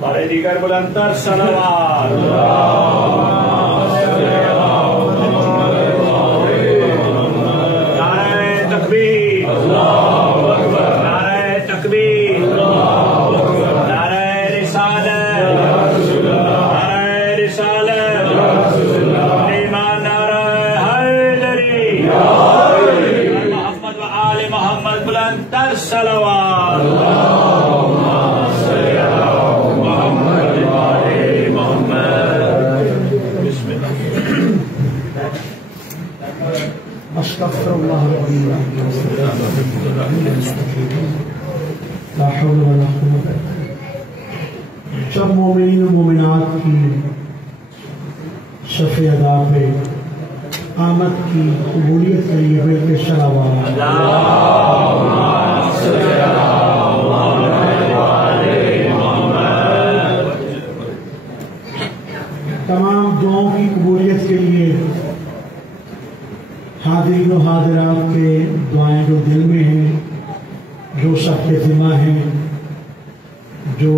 بارے دیگر بلندتر صلوات لا حول ولا قوة. جب مومنین و مومنات کی صف ادا پہ آمد کی قبولیت کے لیے مل کے صلوات. تمام دعاؤں کی قبولیت کے لیے حاضرین و حاضرات کے دعائیں جو دل میں ہیں، جو سب کے ذمہ ہیں، جو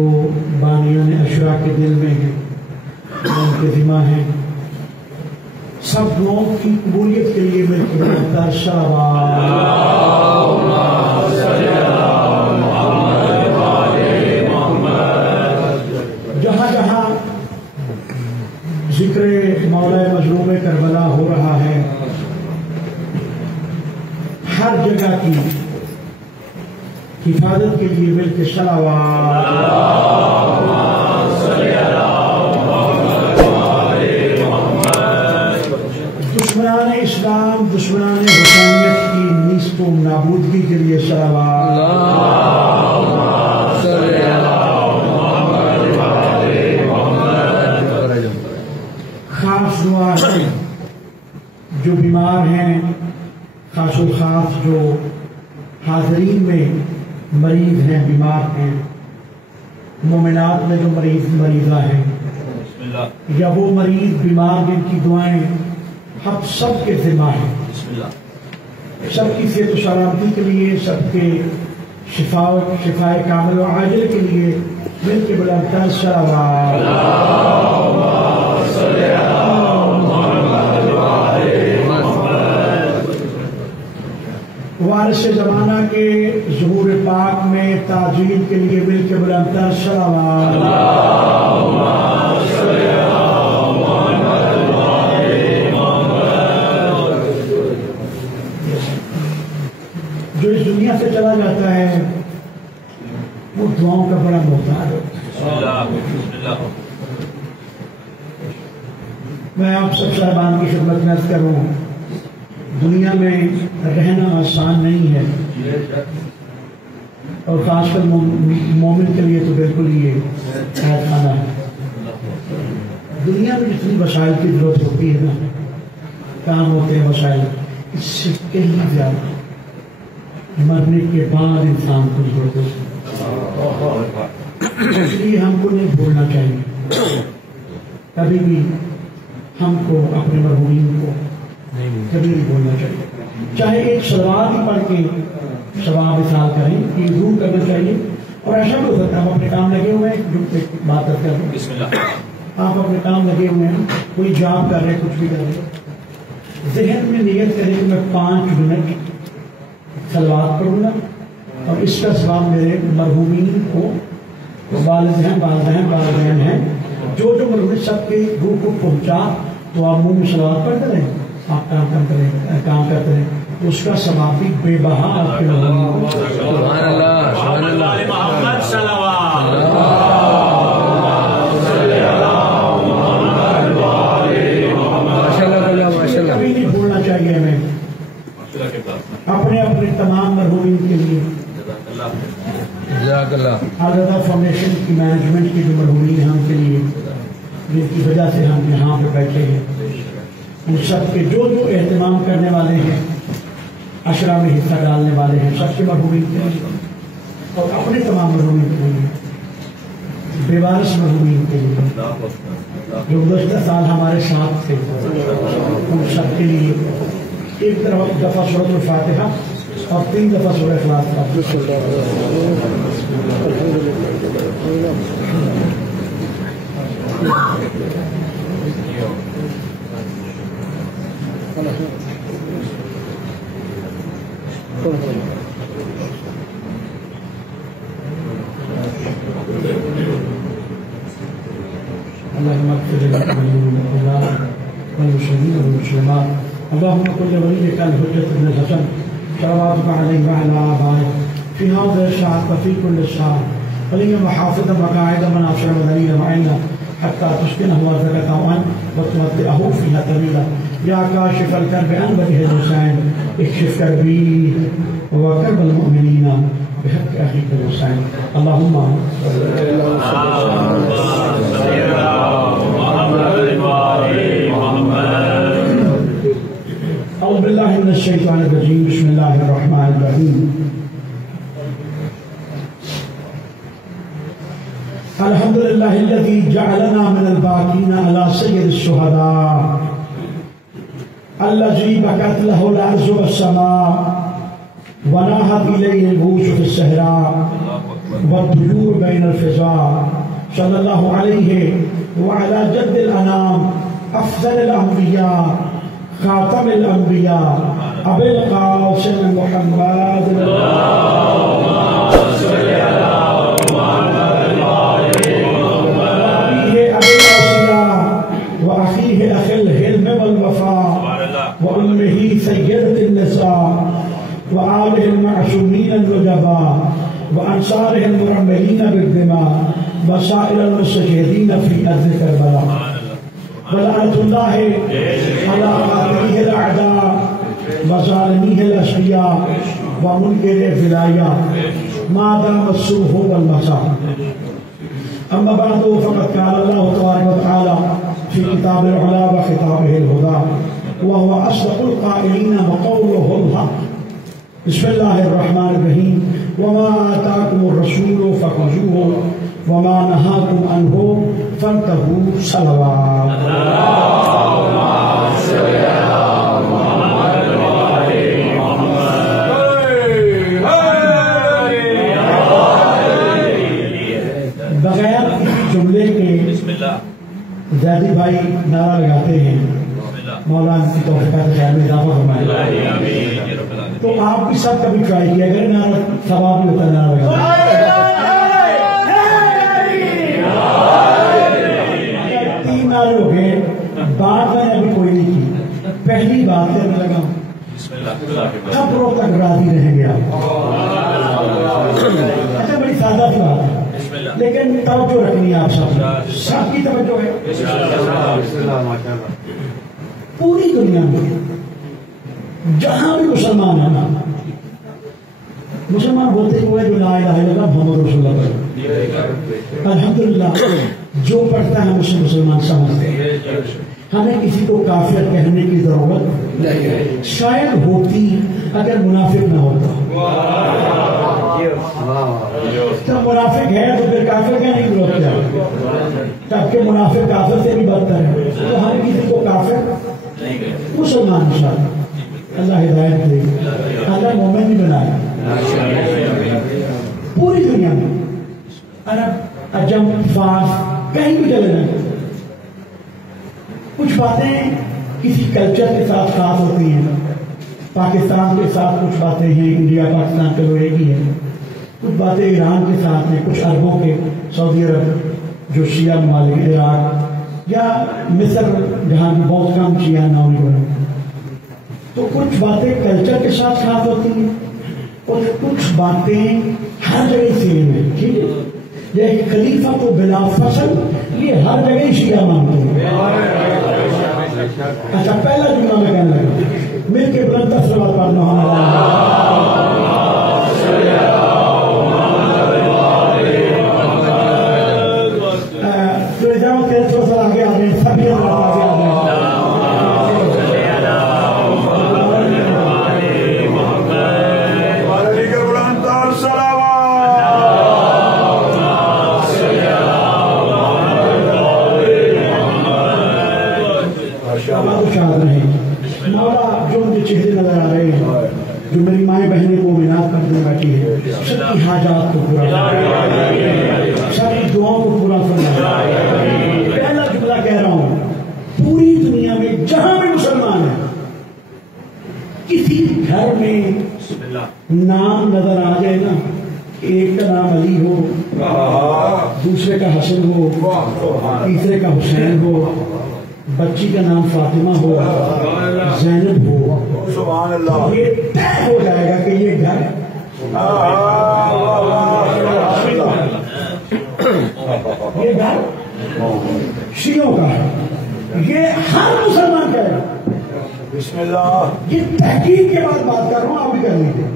بانیان اشرا کے دل میں ہیں، ان کے ذمہ ہیں، سب دعاؤں کی قبولیت کے لیے مل کے جہاں جہاں ذکر مولا مظلوم کربلا ہو رہا ہے، ہر جگہ کی حفاظت کے لیے مل کے صلوات. دشمنان اسلام، دشمنان حسینیت کی نیست و نابودگی کے لیے صلوات. خاص دعا ہے جو بیمار ہیں، خاص و خاص جو حاضرین میں مریض ہیں، بیمار ہیں، مومنات میں جو مریضہ ہیں، یا وہ مریض بیمار جن کی دعائیں ہم سب کے ذمہ ہیں، سب کی صحت و سلامتی کے لیے، سب کے شفائے کامل و عاجل کے لیے مل کے بلندتر صلوات. وارث زمانہ کے ظہور پاک میں تعجیل کے لیے مل کے بلندتر صلوات. جو اس دنیا سے چلا جاتا ہے وہ دعاؤں کا بڑا محتاج ہوتا ہے. میں آپ سب صاحبان کی خدمت میں عرض کروں، دنیا میں رہنا آسان نہیں ہے، اور خاص کر مومن کے لیے تو بالکل یہ قید خانہ ہے. دنیا میں جتنی وسائل کی ضرورت ہوتی ہے نا، کام ہوتے ہیں وسائل، اس سے کہیں زیادہ مرنے کے بعد انسان کو ضرورت ہوتی ہے. اس لیے ہم کو نہیں بھولنا چاہیے، کبھی بھی ہم کو اپنے مرحومین کو کبھی نہیں بولنا چاہیے. چاہے ایک صلوات ہی پڑھ کے ثواب حاصل کریں، یہ ضرور کرنا چاہیے. اور ایسا بھی ہو سکتا ہے ہم اپنے کام لگے ہوئے ہیں، جو بات کرتے ہیں آپ اپنے کام لگے ہوئے ہیں، کوئی جاب کر رہے ہیں، کچھ بھی کر رہے ہیں، ذہن میں نیت کریں کہ میں 5 منٹ صلوات پڑھوں گا اور اس کا ثواب میرے مرحومین کو، والد ہیں، والدین ہیں، جو مرحوم سب کے روح کو پہنچا، تو آپ منہ میں صلوات پڑھتے رہیں، آپ کام کرتے رہیں، تو اس کا ثواب بھی بے بہا آپ کے مرحومین کو. سبحان اللہ، سبحان اللہ. محمد صلوات. کبھی نہیں بھولنا چاہیے ہمیں اپنے تمام مرحومین کے لیے. آزادہ فاؤنڈیشن کی مینجمنٹ کی جو مرحومین ہیں ہم کے لیے، جن کی وجہ سے ہم یہاں پہ بیٹھے ہیں، ان سب کے جو اہتمام کرنے والے ہیں، عشرہ میں حصہ ڈالنے والے ہیں، سب کے مرحومین کے لیے، اور اپنے تمام مرحومین کے لیے، بے وارث مرحومین کے لیے جو گزشتہ سال ہمارے ساتھ تھے، ان سب کے لیے ایک دفعہ سورۃ الفاتحہ اور 3 دفعہ سورۃ اخلاص. اللهم اغفر لنا والمسلمين والمسلمات. اللهم كن لوليك الحجة بن الحسن صلواتك عليه وعلى آبائه في هذه الساعة وفي كل ساعة، وليا محافظا مقاعد مناصر ودليلا معينا حتى تسكنه أرضك طوعا وتمتعه فيها طويلا. يا كاشف الكرب عن وجه الحسين اكشف كربي وكرب المؤمنين بحق أخيك الحسين. اللهم أعوذ بالله من الشيطان الرجيم. بسم الله الرحمن الرحيم. الحمد لله الذي جعلنا من الباقين على سيد الشهداء الذي بكت له الأرض والسماء وناهت إليه الوحوش في الصحراء والطيور بين الفضاء. صلى الله عليه وعلى جد الأنام أفضل الأنبياء خاتم الأنبياء أبي القاسم محمد. اللهم صل على وأخيه أخي الحلم والوفاء وأمه سيدة النساء وآله المعصومين النجباء وأنصاره المرملين بالدماء وسائر المستشهدين في أرض كربلاء. ولعنة الله على قاتليه الأعداء وظالميه الأشقياء ومنكر الولايات ما دام السوء والمساء. أما بعد فقد قال الله تبارك وتعالى في كتاب العلا وخطابه الهدى وهو أصدق القائلين وقوله الحق. بسم الله الرحمن الرحيم. وما آتاكم الرسول فخذوه وما نهاكم عنه فانتهوا. صلوات. اللهم صل على محمد وآل محمد. بغیر کسی جملے کے زیدی بھائی نعرہ لگاتے ہیں مولانا کی توفیقات خیر میں اضافہ فرمائے. تو آپ بھی سب کبھی ٹرائی کیا اگر نعرہ ثواب بھی ہوتا ہے نعرہ لگانا. تین نعرے ہو گئے. بات میں نے ابھی کوئی نہیں کی. پہلی بات ہے میں لگاؤں قبروں تک راضی رہیں گے آپ. اچھا بڑی سادہ سی بات ہے لیکن توجہ رکھنی ہے آپ سب کی توجہ ہے. پوری دنیا میں جہاں بھی مسلمان ہیں نا مسلمان بولتے ہوئے جو لا الہ الا اللہ محمد رسول اللہ الحمدللہ جو پڑھتا ہے اسے مسلمان سمجھتے ہیں. ہمیں کسی کو کافر کہنے کی ضرورت شاید ہوتی اگر منافق نہ ہوتا. جب منافق ہے تو پھر کافر کہنے کی ضرورت ہے تاکہ منافق کافر سے بھی بدتر ہے. تو ہم کسی کو کافر مسلمان انشاءاللہ اللہ ہدایت دے اللہ مومن بھی بنائے. پوری دنیا میں عرب عجم فارس کہیں بھی چلے جائیں کچھ باتیں کسی کلچر کے ساتھ خاص ہوتی ہیں. پاکستان کے ساتھ کچھ باتیں ہیں انڈیا پاکستان کے لوگ ایک ہی ہیں. کچھ باتیں ایران کے ساتھ ہیں کچھ عربوں کے سعودی عرب جو شیعہ ممالک عراق یا مصر جہاں بہت کم شیعہ نہ ہونے والے. تو کچھ باتیں کلچر کے ساتھ خاص ہوتی ہیں اور کچھ باتیں ہر جگہ سیم ہیں. ٹھیک ہے یہ خلیفہ کو بلا فصل یہ ہر جگہ شیعہ مانتے ہیں. اچھا پہلا جملہ میں کہنے لگا مل کے بلند صلوات پڑھنا تو جاؤ 300 سال آگے آ رہے ہیں سبھی آگے آ رہے ہیں. مولا جو مجھے چہرے نظر آ رہے ہیں جو میری مائیں بہنیں کو مینات کرنے بیٹھی ہے سب کی حاجات کو پورا سب کی دعاؤں کو پورا کرنا. پہلا جملہ کہہ رہا ہوں پوری دنیا میں جہاں بھی مسلمان ہیں کسی گھر میں نام نظر آ جائے نا ایک کا نام علی ہو دوسرے کا حسن ہو، تیسرے کا حسین ہو، بچی کا نام فاطمہ ہو، زینب ہو، سبحان اللہ، یہ طے ہو جائے گا کہ یہ گھر شیعوں کا ہے، یہ ہر مسلمان کا ہے۔ بسم اللہ، یہ تحقیق کے بعد بات کر رہا ہوں، آپ بھی کر لیجیے۔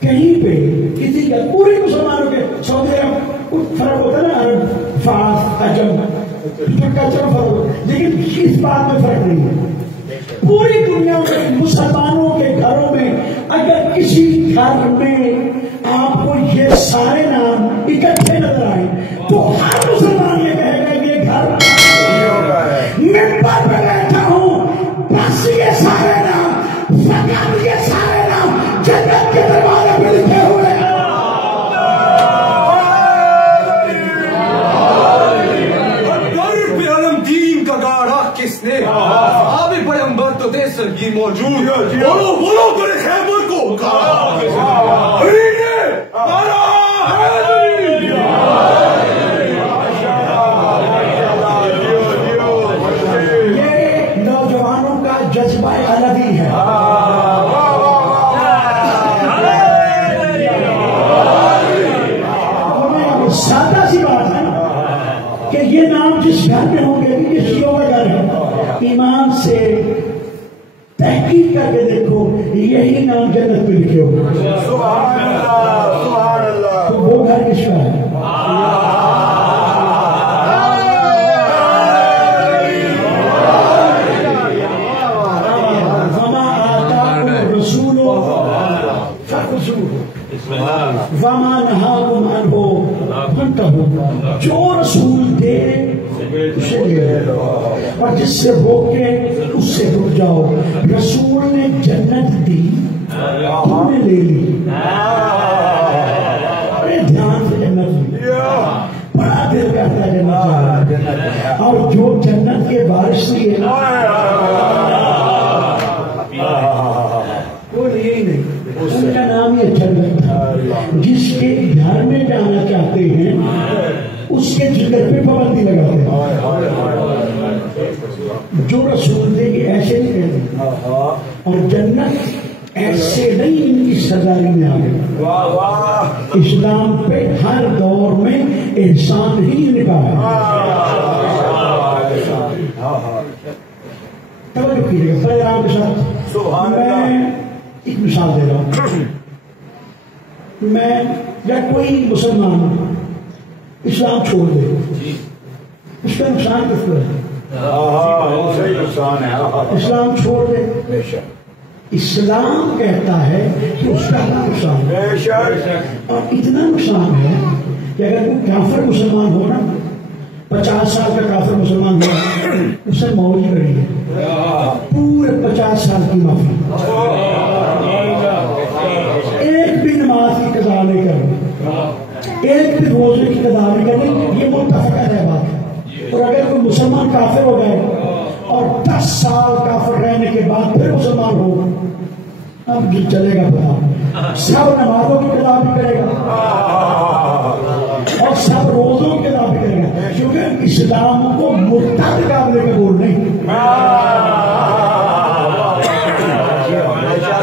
کہیں پہ کسی کا پورے مسلمانوں کے سعودی عرب فرق ہوتا ہے نا، عرب فارس عجم کلچر فرق، لیکن اس بات میں فرق نہیں ہے۔ پوری دنیا میں مسلمانوں کے گھروں میں اگر کسی گھر میں آپ کو یہ سارے نام اکٹھے نظر آئے تو ہر مسلمان یہ کہے گا یہ گھر ممبر پہ بیٹھا ہوں، بس یہ سارے نام، فقط یہ سارے نام جنت کے دروازے پہ لکھے ہوئے ہیں۔ دین کا گاڑا کس نے؟ آب پیغمبر تو دے سرگی موجود، بولو بولو کرے خیبر کو یہ نوجوانوں کا جذبہ علوی ہے۔ سادہ سی بات ہے کہ یہ نام جس گھر میں ہوں گے یہ شیعوں کا گھر ہے، ایمان سے تحقیق کر کے دیکھو یہی نام جنت میں لکھے ہو۔ سبحان اللہ، سبحان اللہ، تو وہ گھر کس کا ہے؟ وما آتاکم الرسول فخذوہ وما نہاکم عنہ فانتہوا، جو رسول دے اسے لے لو اور جس سے روکے اس سے رک جاؤ۔ رسول نے جنت دی، تم نے لے لی، بڑے دھیان سے جنت لی، بڑا دل کرتا ہے جنت، اور جو جنت کے وارث لیے وہ لیے ہی نہیں، ان کا نام ہی جنت تھا۔ جس کے گھر میں جانا چاہتے ہیں اس کے جگر پہ پابندی لگاتے ہیں، جو رسول دے کہ ایسے نہیں کہتے، اور جنت ایسے نہیں ان کی سزائی میں آ گئی۔ اسلام پہ ہر دور میں احسان ہی نکالا۔ توجہ کیجیے گا پیغام کے ساتھ، میں ایک مثال دے رہا ہوں۔ میں یا کوئی مسلمان اسلام چھوڑ دے، اس کا نقصان کس کو ہے؟ صحیح نقصان ہے، اسلام چھوڑ دے، بے شک اسلام کہتا ہے کہ اس کا نقصان ہے، بے شک، اور اتنا نقصان ہے کہ اگر کوئی کافر مسلمان ہو نا، 50 سال کا کافر مسلمان ہو، اسے موت کری ہے، پورے 50 سال کی معافی، ایک بھی نماز کی قضا نہیں کرنی، ایک بھی روزے کی قضا نہیں کرنی، یہ متفق ہے بات ہے۔ اور اگر کوئی مسلمان کافر ہو گئے اور 10 سال کافر رہنے کے بعد پھر مسلمان ہو، اب جی چلے گا پتا، سب نمازوں کی قضا بھی کرے گا اور سب روزوں کی قضا بھی کرے گا، کیونکہ اسلام کو مرتد قابل قبول نہیں۔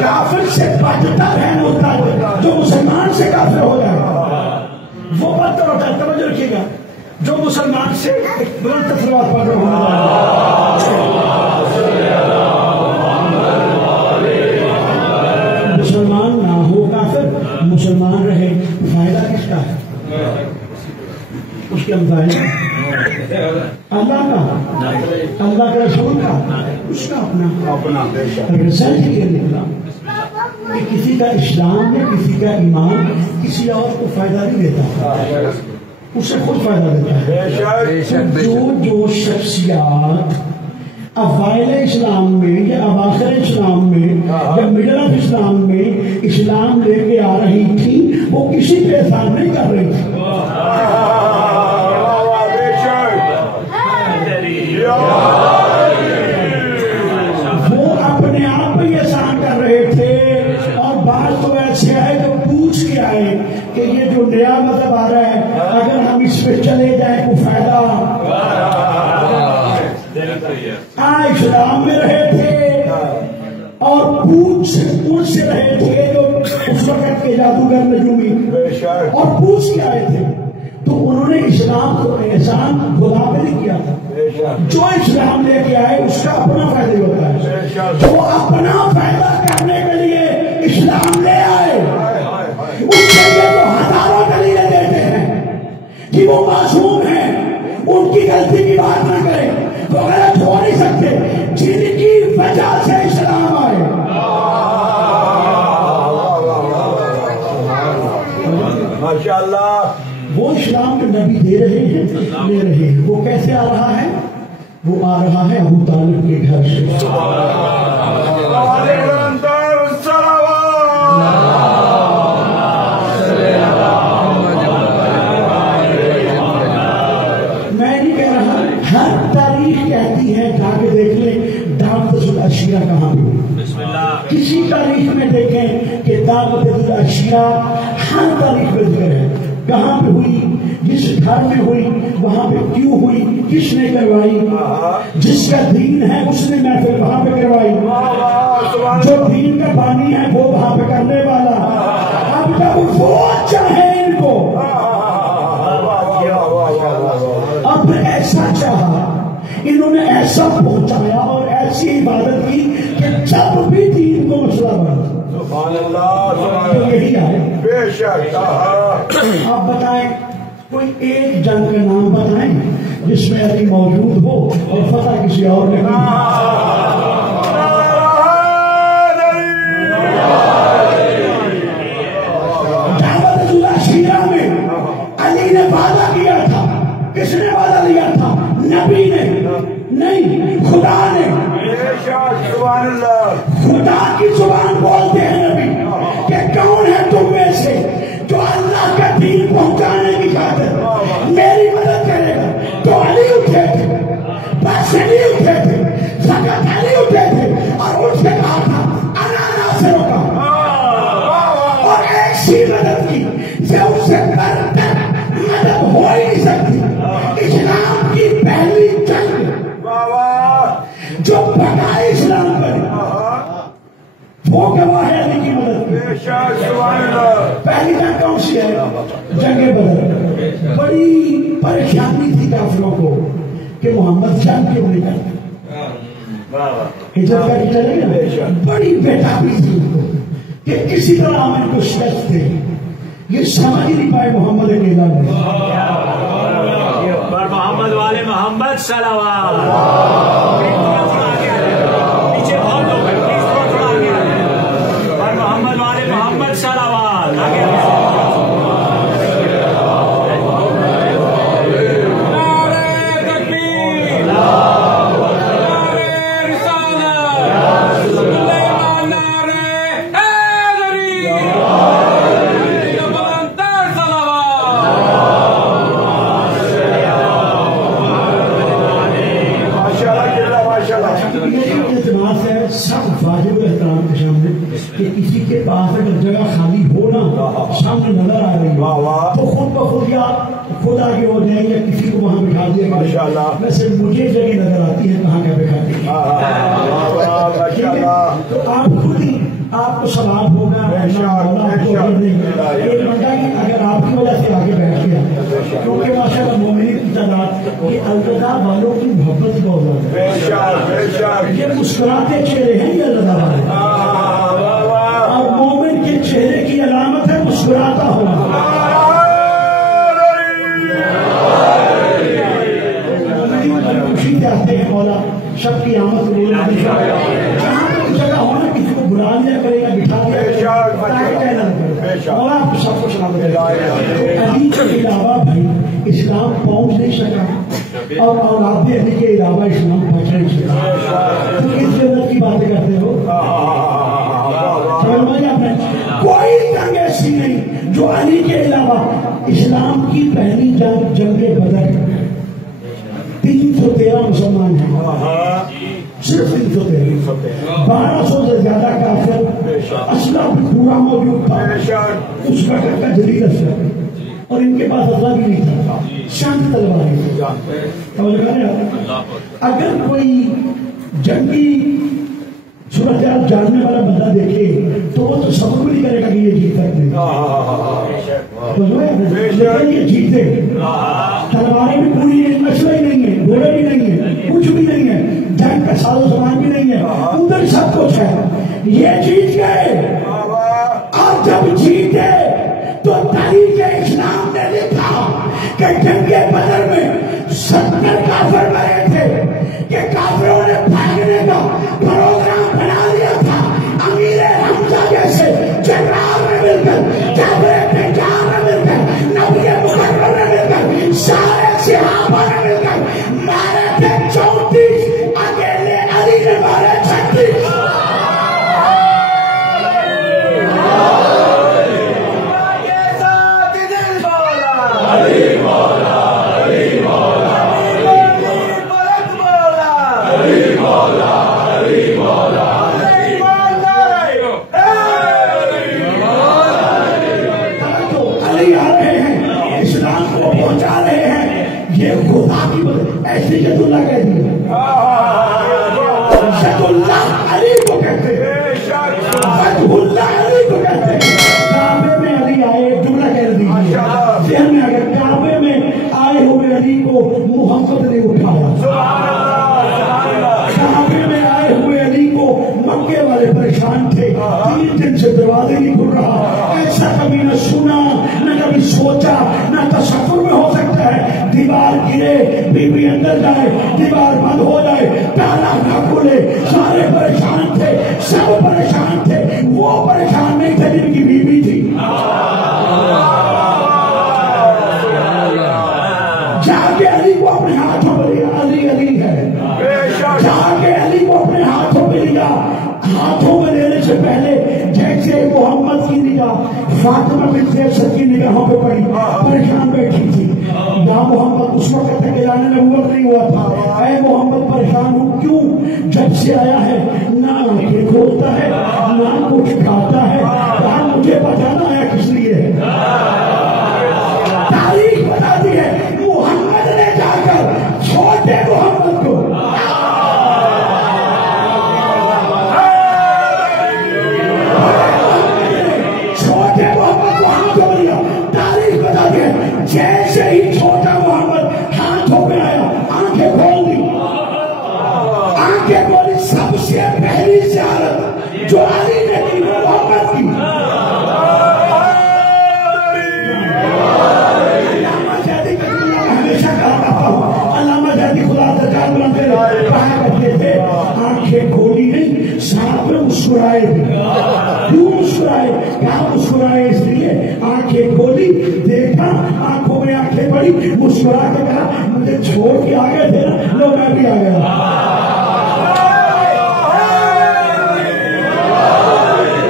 کافر سے بچتا رہنا ہوتا ہے، جو مسلمان سے کافر ہو جائے وہ بدتر ہوتا ہے۔ توجہ رکھیے گا، جو مسلمان سے بلند تفریحات پڑھ رہا مسلمان نہ ہو کافر، مسلمان رہے، فائدہ کس کا ہے؟ اس کے امتحان اللہ کا، اللہ کے رسول کا، اس کا اپنا رزلٹ یہ نکلا کہ کسی کا اسلام میں کسی کا ایمان کسی اور کو فائدہ نہیں دیتا، اسے خود فائدہ دیتا ہے۔ جو شخصیات اوائل اسلام میں یا اواخر اسلام میں یا مڈل آف اسلام میں اسلام لے کے آ رہی تھی، وہ کسی پہ احسان نہیں کر رہی تھی، وہ اپنے آپ پہ احسان کر رہے تھے، اور بعض تو ایسے آئے جو پوچھ کے آئے کہ یہ جو نیا مطلب آ رہا ہے اگر ہم اس پہ چلے جائیں تو فائدہ. اسلام میں رہے تھے اور پوچھ ان سے رہے تھے جو اس وقت کے جادوگر نجومی اور پوچھ کے آئے تھے تو انہوں نے اسلام کو احسان خدا پہ نہیں کیا تھا. جو اسلام لے کے آئے اس کا اپنا فائدہ ہوتا ہے. جو اپنا فائدہ کرنے کے لیے اسلام لے آئے اس کے لیے تو ہزاروں دلیلیں دیتے ہیں کہ وہ معصوم ہیں, ان کی غلطی کی بات نہ کرے, وہ غلط ہو نہیں سکتے, جن کی وجہ سے اسلام آئے. ماشاءاللہ وہ اسلام کے نبی دے رہے ہیں, لے رہے ہیں. وہ کیسے آ رہا ہے؟ وہ آ رہا ہے ابو طالب کے گھر سے. میں نہیں کہہ رہا, ہر تاریخ کہتی ہے, جا کے دیکھ لیں دعوت العشیرہ کہاں پہ. کسی تاریخ میں دیکھیں کہ دعوت العشیرہ ہر تاریخ میں ذکر ہے. کہاں پہ ہوئی, جس گھر میں ہوئی, وہاں پہ کیوں ہوئی, کس نے کروائی, جس کا دین ہے اس نے محفل وہاں پہ کروائی, جو دین کا بانی ہے وہ وہاں پہ کرنے والا. اب جب وہ چاہے ان کو, اب ایسا چاہا, انہوں نے ایسا پہنچایا اور ایسی عبادت کی کہ جب بھی دین کو مسئلہ بنا تو یہی آئے. بے شک. آپ بتائیں کوئی ایک جنگ کا نام بتائیں جس میں علی موجود ہو اور فتح کسی اور نے کی. دعوت العشیرہ میں علی نے وعدہ کیا تھا. کس نے وعدہ لیا تھا؟ نبی نے نہیں, خدا نے. سبحان اللہ. خدا کی زبان بولتے ہیں نبی کہ کون ہے تم میں سے جو اللہ کا دین پہنچانے کی خاطر میری مدد کرے گا. تو علی اٹھے تھے, بس علی اٹھے تھے, زکات علی اٹھے تھے اور ان سے کہا تھا انا ناصروں کا, اور ایسی مدد کی جو ان سے مدد ہو ہی نہیں سکتی. اسلام کی پہلی جنگ جو پکائے اسلام پر وہ گواہ ہے علی کی مدد کی. پہلی جنگ کون سی ہے؟ جنگ بدر. بڑی پریشانی تھی کافروں کو کہ محمد جنگ کیوں نہیں کرتے, ہجرت کر کے چلے گئے. بڑی بےتابی تھی ان کو کہ کسی طرح ہم ان کو شکست دیں. یہ سمجھ نہیں پائے محمد کے اعلان میں. محمد والے محمد صلوات. پیچھے بہت لوگ ہیں, پلیز تھوڑا آگے آئیں. اور محمد والے محمد صلوات. آگے سب واجب احترام کے سامنے کہ کسی کے پاس اگر جگہ خالی ہو نا, سامنے نظر آ رہی ہے تو خود بخود یا خود آگے ہو جائیں یا کسی کو وہاں بٹھا دیا گیا. ویسے مجھے جگہ نظر آتی ہے کہاں کیا بٹھاتی ہے. تو آپ خود ہی آپ کو ثواب ہوگا. ایک بندہ کی اگر آپ کی وجہ سے آگے بیٹھ گیا, کیونکہ ماشاء اللہ مومنین کی تعداد یہ الوداع والوں کی محبت بہت زیادہ ہے. یہ مسکراتے چہرے ہیں یہ اللہ والے, اور مومن کے چہرے کی علامت ہے مسکراتا ہونا. خوشی چاہتے ہیں مولا سب کی آمد کو بولنا. جہاں پر جگہ ہونا کسی کو بلا لیا کرے گا, بٹھا دیا مولا آپ سب کو سلامت. علی کے علاوہ بھائی اسلام پہنچ نہیں سکا اور اولاد علی کے علاوہ اسلام پہنچ نہیں سکا. تو کس جنت کی باتیں کرتے ہو؟ کوئی جنگ ایسی نہیں جو علی کے علاوہ. اسلام کی پہلی جنگ جنگ بدر, 313 مسلمان ہیں, صرف 313. 1200 سے زیادہ کافر, اسلحہ بھی پورا موجود تھا اس وقت کا جدید اسلحہ, اور ان کے پاس اسلحہ بھی نہیں تھا، شانت تلواریں تھیں۔ سمجھ رہے ہیں؟ اگر کوئی جنگی صورتحال جاننے والا بندہ دیکھے تو وہ تو صبر بھی نہیں کرے گا کہ یہ جیت سکتے لیکن یہ جیتے، تلواریں بھی پوری نہیں، اسلحے ہی نہیں ہے، گھوڑے بھی نہیں ہے، کچھ بھی نہیں ہے، جنگ کا ساز و سامان بھی نہیں ہے، ادھر سب کچھ ہے، یہ جیت گئے۔ اور جب جیتے تو تاریخ اسلام نے لکھا کہ جنگ بدر میں 70 کافر مرے تھے کہ کافروں نے بھاگنے کا پروگرام بنا لیا تھا۔ امیر حمزہ جیسے جنرال نے مل کر، جابر بن جان نے مل کر، نبی مکرم نے مل کر، سارے صحابہ نے مل کر مارے تھے 34، اکیلے علی نے مارے 36۔ ایسی ید اللہ کہہ دیا، ید اللہ علی کو کہتے ہیں، فتح اللہ علی کو کہتے ہیں۔ کعبے میں علی آئے، جملہ کہہ دیجیے ذہن میں، اگر کعبے میں آئے ہوئے علی کو محمد نے اٹھایا، کعبے میں آئے ہوئے علی کو مکے والے پریشان تھے، 3 دن سے دروازے نہیں کھل رہا، ایسا کبھی نہ سنا نہ کبھی سوچا نہ تصور میں ہو سکتا ہے۔ دیوار گرے، بی بی اندر جائے، دیوار بند ہو جائے، تالا نہ کھلے، سارے پریشان تھے، سب پریشان تھے، وہ پریشان نہیں تھے جن کی بی بی تھی۔ جا کے علی کو اپنے ہاتھوں میں لیا، علی علی ہے، جا کے علی کو اپنے ہاتھوں میں لیا۔ ہاتھوں میں لینے سے پہلے جیسے محمد کی نگاہ فاطمہ بنت اسد کی نگاہوں پہ پڑی، پریشان بیٹھی تھی۔ یا محمد اس وقت تک اعلان نبوت نہیں ہوا تھا، اے محمد پریشان ہوں کیوں؟ جب سے آیا ہے نہ آنکھیں کھولتا ہے نہ کچھ کھاتا ہے، کہا مجھے بتانا ہے کس لیے ہے۔ تاریخ بتاتی ہے محمد نے جا کر چھوٹے محمد کو جیسے ہی چھوٹا محمد ہاتھوں میں آیا، آنکھیں کھول دی، آنکھیں کھولی۔ سب سے پہلی زیارت جو علی نے کی وہ محمد کی۔ علامہ زیدی کا میں ہمیشہ کہا کرتا ہوں، علامہ زیدی خدا درجات بلند کرے، کہا کرتے تھے آنکھیں کھولی نہیں، ساتھ میں مسکرائے بھی۔ کیوں مسکرائے؟ کیا مسکرائے؟ اس لیے آنکھیں کھولی، دیکھا، آنکھوں میں آنکھیں پڑی، مسکرا کے کہا مجھے چھوڑ کے آ گئے تھے نا، لو میں بھی آ گیا۔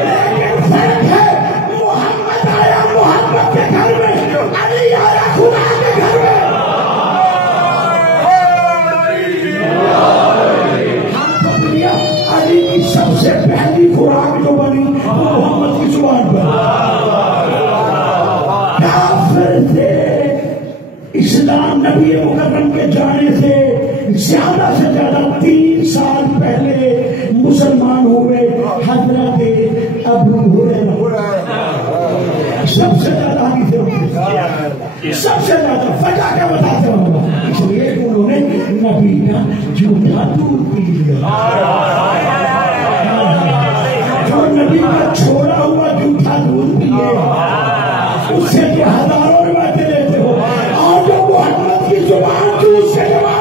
لیکن فرق ہے، محمد آیا محمد کے گھر میں، علی آیا خدا کے گھر میں۔ ہاتھوں میں لیا، علی کی سب سے پہلی خوراک جو بنی وہ محمد کی زبان پر۔ اسلام نبی مکرم کے جانے سے زیادہ سے زیادہ 3 سال پہلے مسلمان ہوئے حضرت ابو ہریرہ، سب سے زیادہ حدیثیں، سب سے زیادہ وجہ کیا بتاتے ہوں، اس لیے انہوں نے نبی کا جھوٹا دودھ پی لیا، جو نبی کا چھوڑا ہوا جھوٹا دودھ پیے اس سے جو ہزاروں روایتیں لیتے ہو، اور جو محمد کی زبان کی اس سے زبان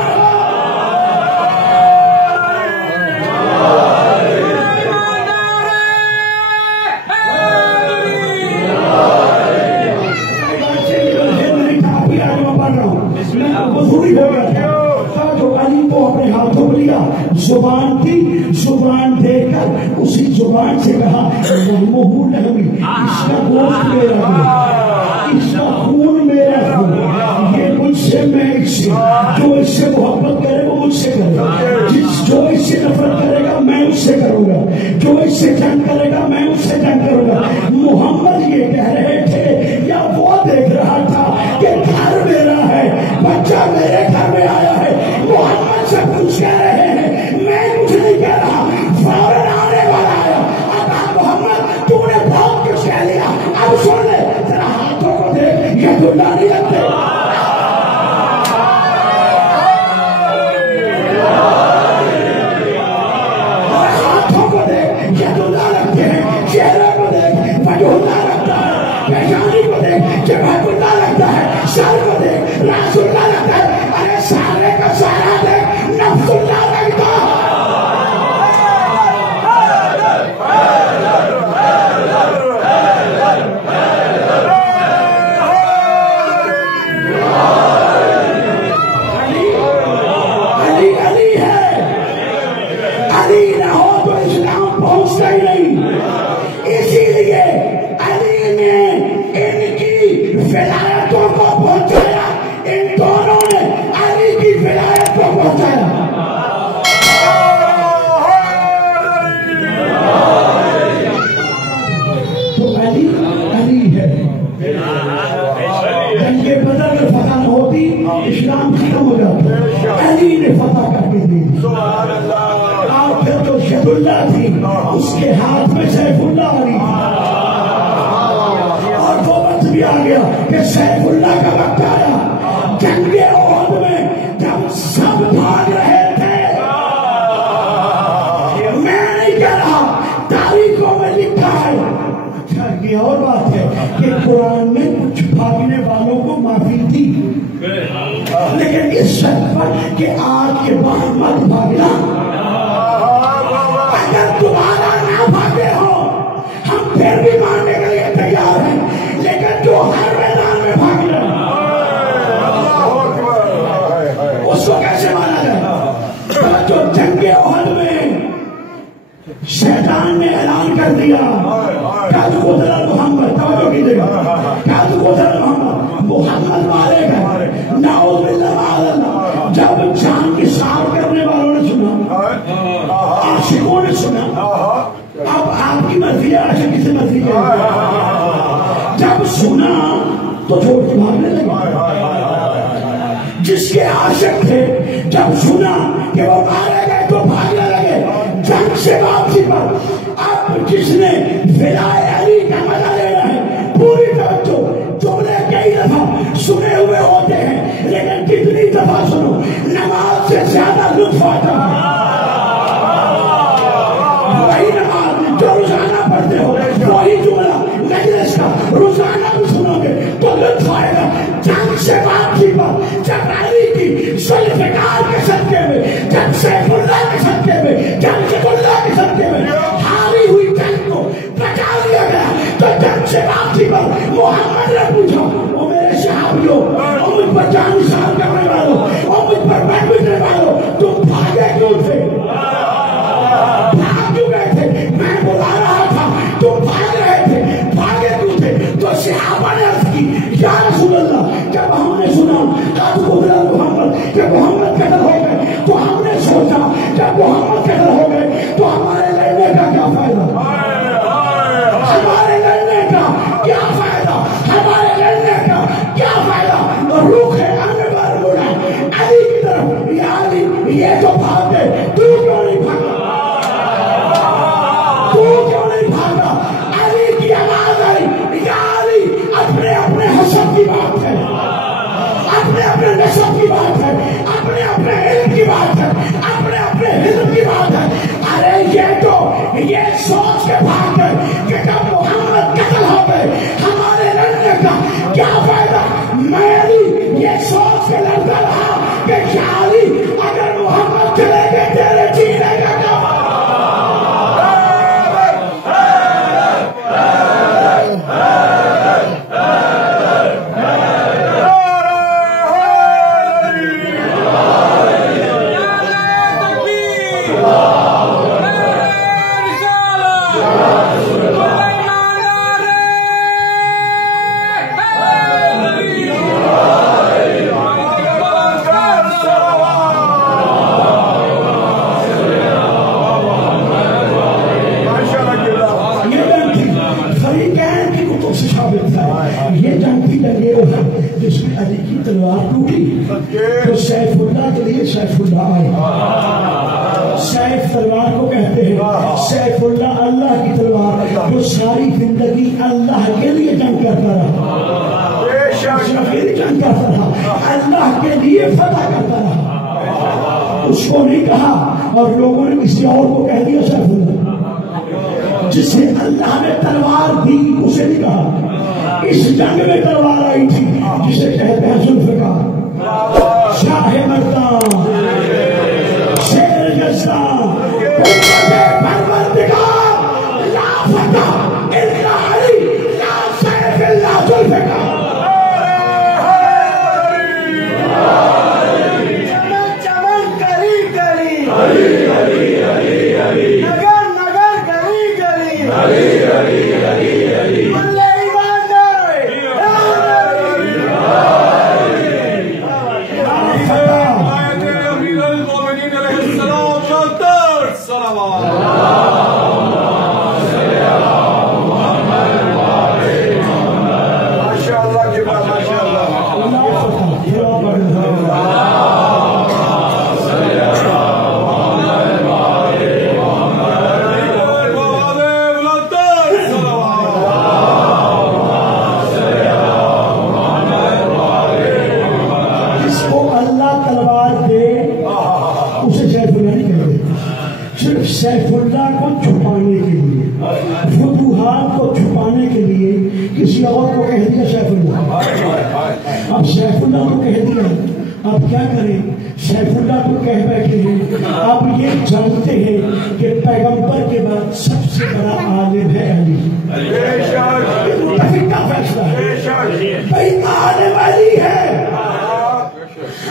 جو علی کو اپنے ہاتھوں میں لیا، زبان تھی، زبان دے کر اسی زبان سے کہا لحمہ لحمی، اس کا گوشت میرا ہے، اس کا خون میرا خون، یہ مجھ سے میں اس سے، جو اس سے محبت کرے وہ مجھ سے کرے، جو اس سے نفرت کرے گا میں اس سے کروں گا، جو اس سے جنگ کرے گا میں اس سے جنگ کروں گا۔ محمد یہ کہہ رہے تھے یا وہ دیکھ رہا تھا میرے گھر میں آیا ہے محمد سے پوچھ کہہ رہے ہیں میں کچھ نہیں کہہ رہا فوراً آنے والا آیا اب محمد تو نے بہت کچھ کہہ لیا اب سن لے ذرا ہاتھوں کو دیکھ یہ دنیا نہیں لگتے ہاتھوں کو دیکھ یہ دنیا لگتے ہیں چہرے کو دیکھ وجودہ لگتا ہے پیشانی کو دیکھ جبہت اللہ لگتا ہے سر کو دیکھ راس اللہ لگتا ہے ارے سارے کا سارا دیکھ نفس اللہ لگتا ہے علی ہے علی نہ ہو تو اسلام پہنچتا ہی نہیں اسی لیے علی نے ان کی ولایتوں کو پہنچایا ان دونوں نے علی کی ولایت کو پہنچایا تو علی ہے جنگ بدر میں فتح نہ ہوتی اسلام ختم ہو جاتا علی نے فتح کر کے دی اور پھر جو ید اللہ تھی اس کے ہاتھ میں سیف اللہ علی اور وہ وقت بھی آ گیا کہ سیف اللہ کا وقت آیا جنگ احد میں جب سب بھاگ رہے تھے میں نہیں کہہ رہا تاریخوں میں لکھا ہے اچھا یہ اور بات ہے کہ قرآن میں کچھ بھاگنے والوں کو معافی تھی لیکن اس شرط پر کہ آج کے بعد مت بھاگنا اگر دوبارہ نہ بھاگے ہو ہم پھر بھی ماننے کے لیے تیار ہیں لیکن جو ہر میدان میں بھاگ رہے اس کو کیسے مانا جائے جو جنگ احد میں شیطان نے اعلان کر دیا قد قتل محمد توجہ کیجیے گا قد قتل محمد مارے گئے نعوذ باللہ معاذ اللہ جب جان کی صاف کرنے والوں نے سنا عاشقوں نے سنا اب آپ کی مرضی ہے عاشق کسی مرضی ہے جب سنا تو چھوڑ کے بھاگنے لگے جس کے عاشق تھے جب سنا کہ وہ مارے گئے تو بھاگنے لگے جنگ سے واپسی پر اب جس نے فدائے علی کا مزہ لینا ہے پوری توجہ جملے کئی دفعہ سنے ہوئے ہوتے ہیں لیکن کتنی دفعہ سنو نماز سے زیادہ لطف آتا ہے وہی نماز جو روزانہ پڑھتے ہو وہی جملہ مجلس کا روزانہ بھی سنو گے تو لطف آئے گا جنگ سے واپسی پر جب علی کی ذوالفقار کے صدقے میں جب سیف اللہ کے صدقے میں جب سیف اللہ کے صدقے میں ہاری ہوئی جنگ کو بچا لیا گیا تو جنگ سے واپسی پر محمد نے پوچھا او میرے صحابیوں او مجھ پر جان نثار کرنے والوں او مجھ پر بیٹھ بیٹھنے والوں تم بھاگے کیوں تھے بھاگ کیوں گئے تھے میں بلا رہا تھا تم بھاگ رہے تھے بھاگے کیوں تھے تو صحابہ نے عرض کی یا رسول اللہ جب ہم نے سنا قد قتل محمد کہ محمد قتل ہو گئے تو ہم نے سوچا جب محمد قتل ہو گئے تو ہمارے لڑنے کا کیا فائدہ ہمارے لڑنے کا کیا فائدہ ہمارے لڑنے کا کیا فائدہ روح انور مڑا علی کی طرف یا علی یہ تو بھاگ گئے تو کیوں نہیں بھاگا تو کیوں نہیں بھاگا علی کی آواز آئی یا علی اپنے اپنے حسب کی بات ہے اپنے اپنے نسب کی بات ہے اپنے اپنے علم کی بات ہے اپنے اپنے حلم کی بات ہے ارے یہ سوچ کے بھاگ گئے کہ جب محمد قتل ہو گئے ہمارے لڑنے کا کیا فائدہ میں علی یہ سوچ کے لڑتا رہا کہ کیا علی اگر محمد چلے گئے تیرے جینے کا کیا تلوار ٹوٹی تو سیف اللہ کے لیے سیف اللہ آئے. سیف تلوار کو کہتے ہیں. سیف اللہ اللہ کی تلوار جو ساری زندگی اللہ کے لیے جنگ کرتا رہا, جنگ کرتا رہا, اللہ کے لیے فتح کرتا رہا. اس کو نہیں کہا اور لوگوں نے کسی اور کو کہہ دیا سیف اللہ. جسے اللہ نے تلوار دی اسے نہیں کہا. اس جنگ میں تلوار آئی تھی جسے کہتے ہیں ذوالفقار, شاہ مردان, شیر یزدان, پروردگار, لا فتح الا علی, لا سیف الا ذوالفقار. سیف اللہ کو چھپانے کے لیے, فتوحات کو چھپانے کے لیے کسی اور کو کہہ دیا سیف اللہ. اب سیف اللہ کو کہہ دیا, اب کیا کریں؟ سیف اللہ کو کہہ بیٹھے ہیں. اب یہ جانتے ہیں کہ پیغمبر کے بعد سب سے بڑا عالم ہے علی. متفق کا فیصلہ ہے بھائی, عالم علی ہے.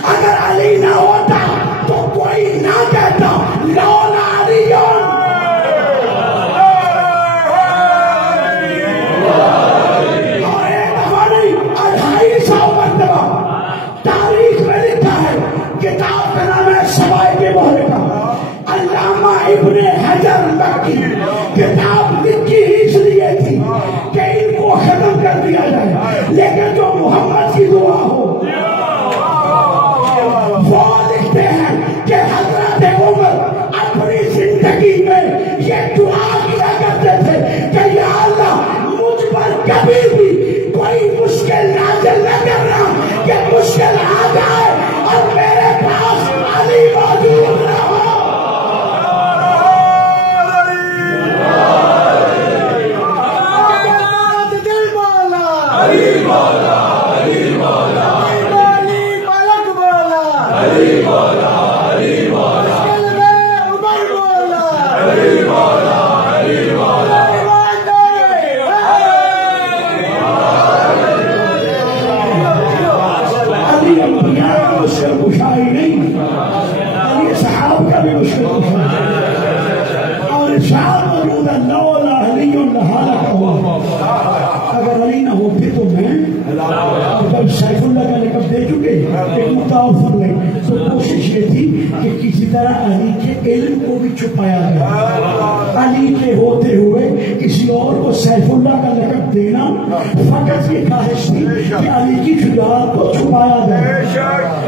اگر علی نہ ہوتا تو کوئی نہ کہتا لولا علی. تاریخ میں لکھا ہے, کتاب کا نام ہے سوائے کے محرے کا. علامہ ابن حجر مکی کتاب لکھی اس لیے تھی کہ ان کو ختم کر دیا جائے, لیکن جو محمد کی دعا ہو وہ لکھتے ہیں کہ حضرت عمر اپنی زندگی میں یہ دعا کیا کرتے تھے کہ یا اللہ مجھ پر کبھی بھی کوئی مشکل نازل نہ کرنا کہ مشکل آ جائے اور میرے پاس علی موجود نہ ہو. علی مولا, علی مولا, علی ملک مولا, علی مولا, علی مولا, عمر مولا, علی مولا, علی مولا. علی انبیاء کا مشکل کشائی نہیں, علی صحابہ کا بھی مشکل کشائی. اور ارشاد موجود ہے لولا علی لہلک ہوا, اگر علی نہ ہوتے تو میں. جب سیف اللہ کا لقب دے چکے ایک متعارف نہیں, تو کوشش یہ تھی کہ کسی طرح علی کے علم کو بھی چھپایا جائے. علی کے ہوتے ہوئے کسی اور کو سیف اللہ کا لقب دینا فقط یہ خواہش تھی کہ علی کی شجاعت کو چھپایا جائے.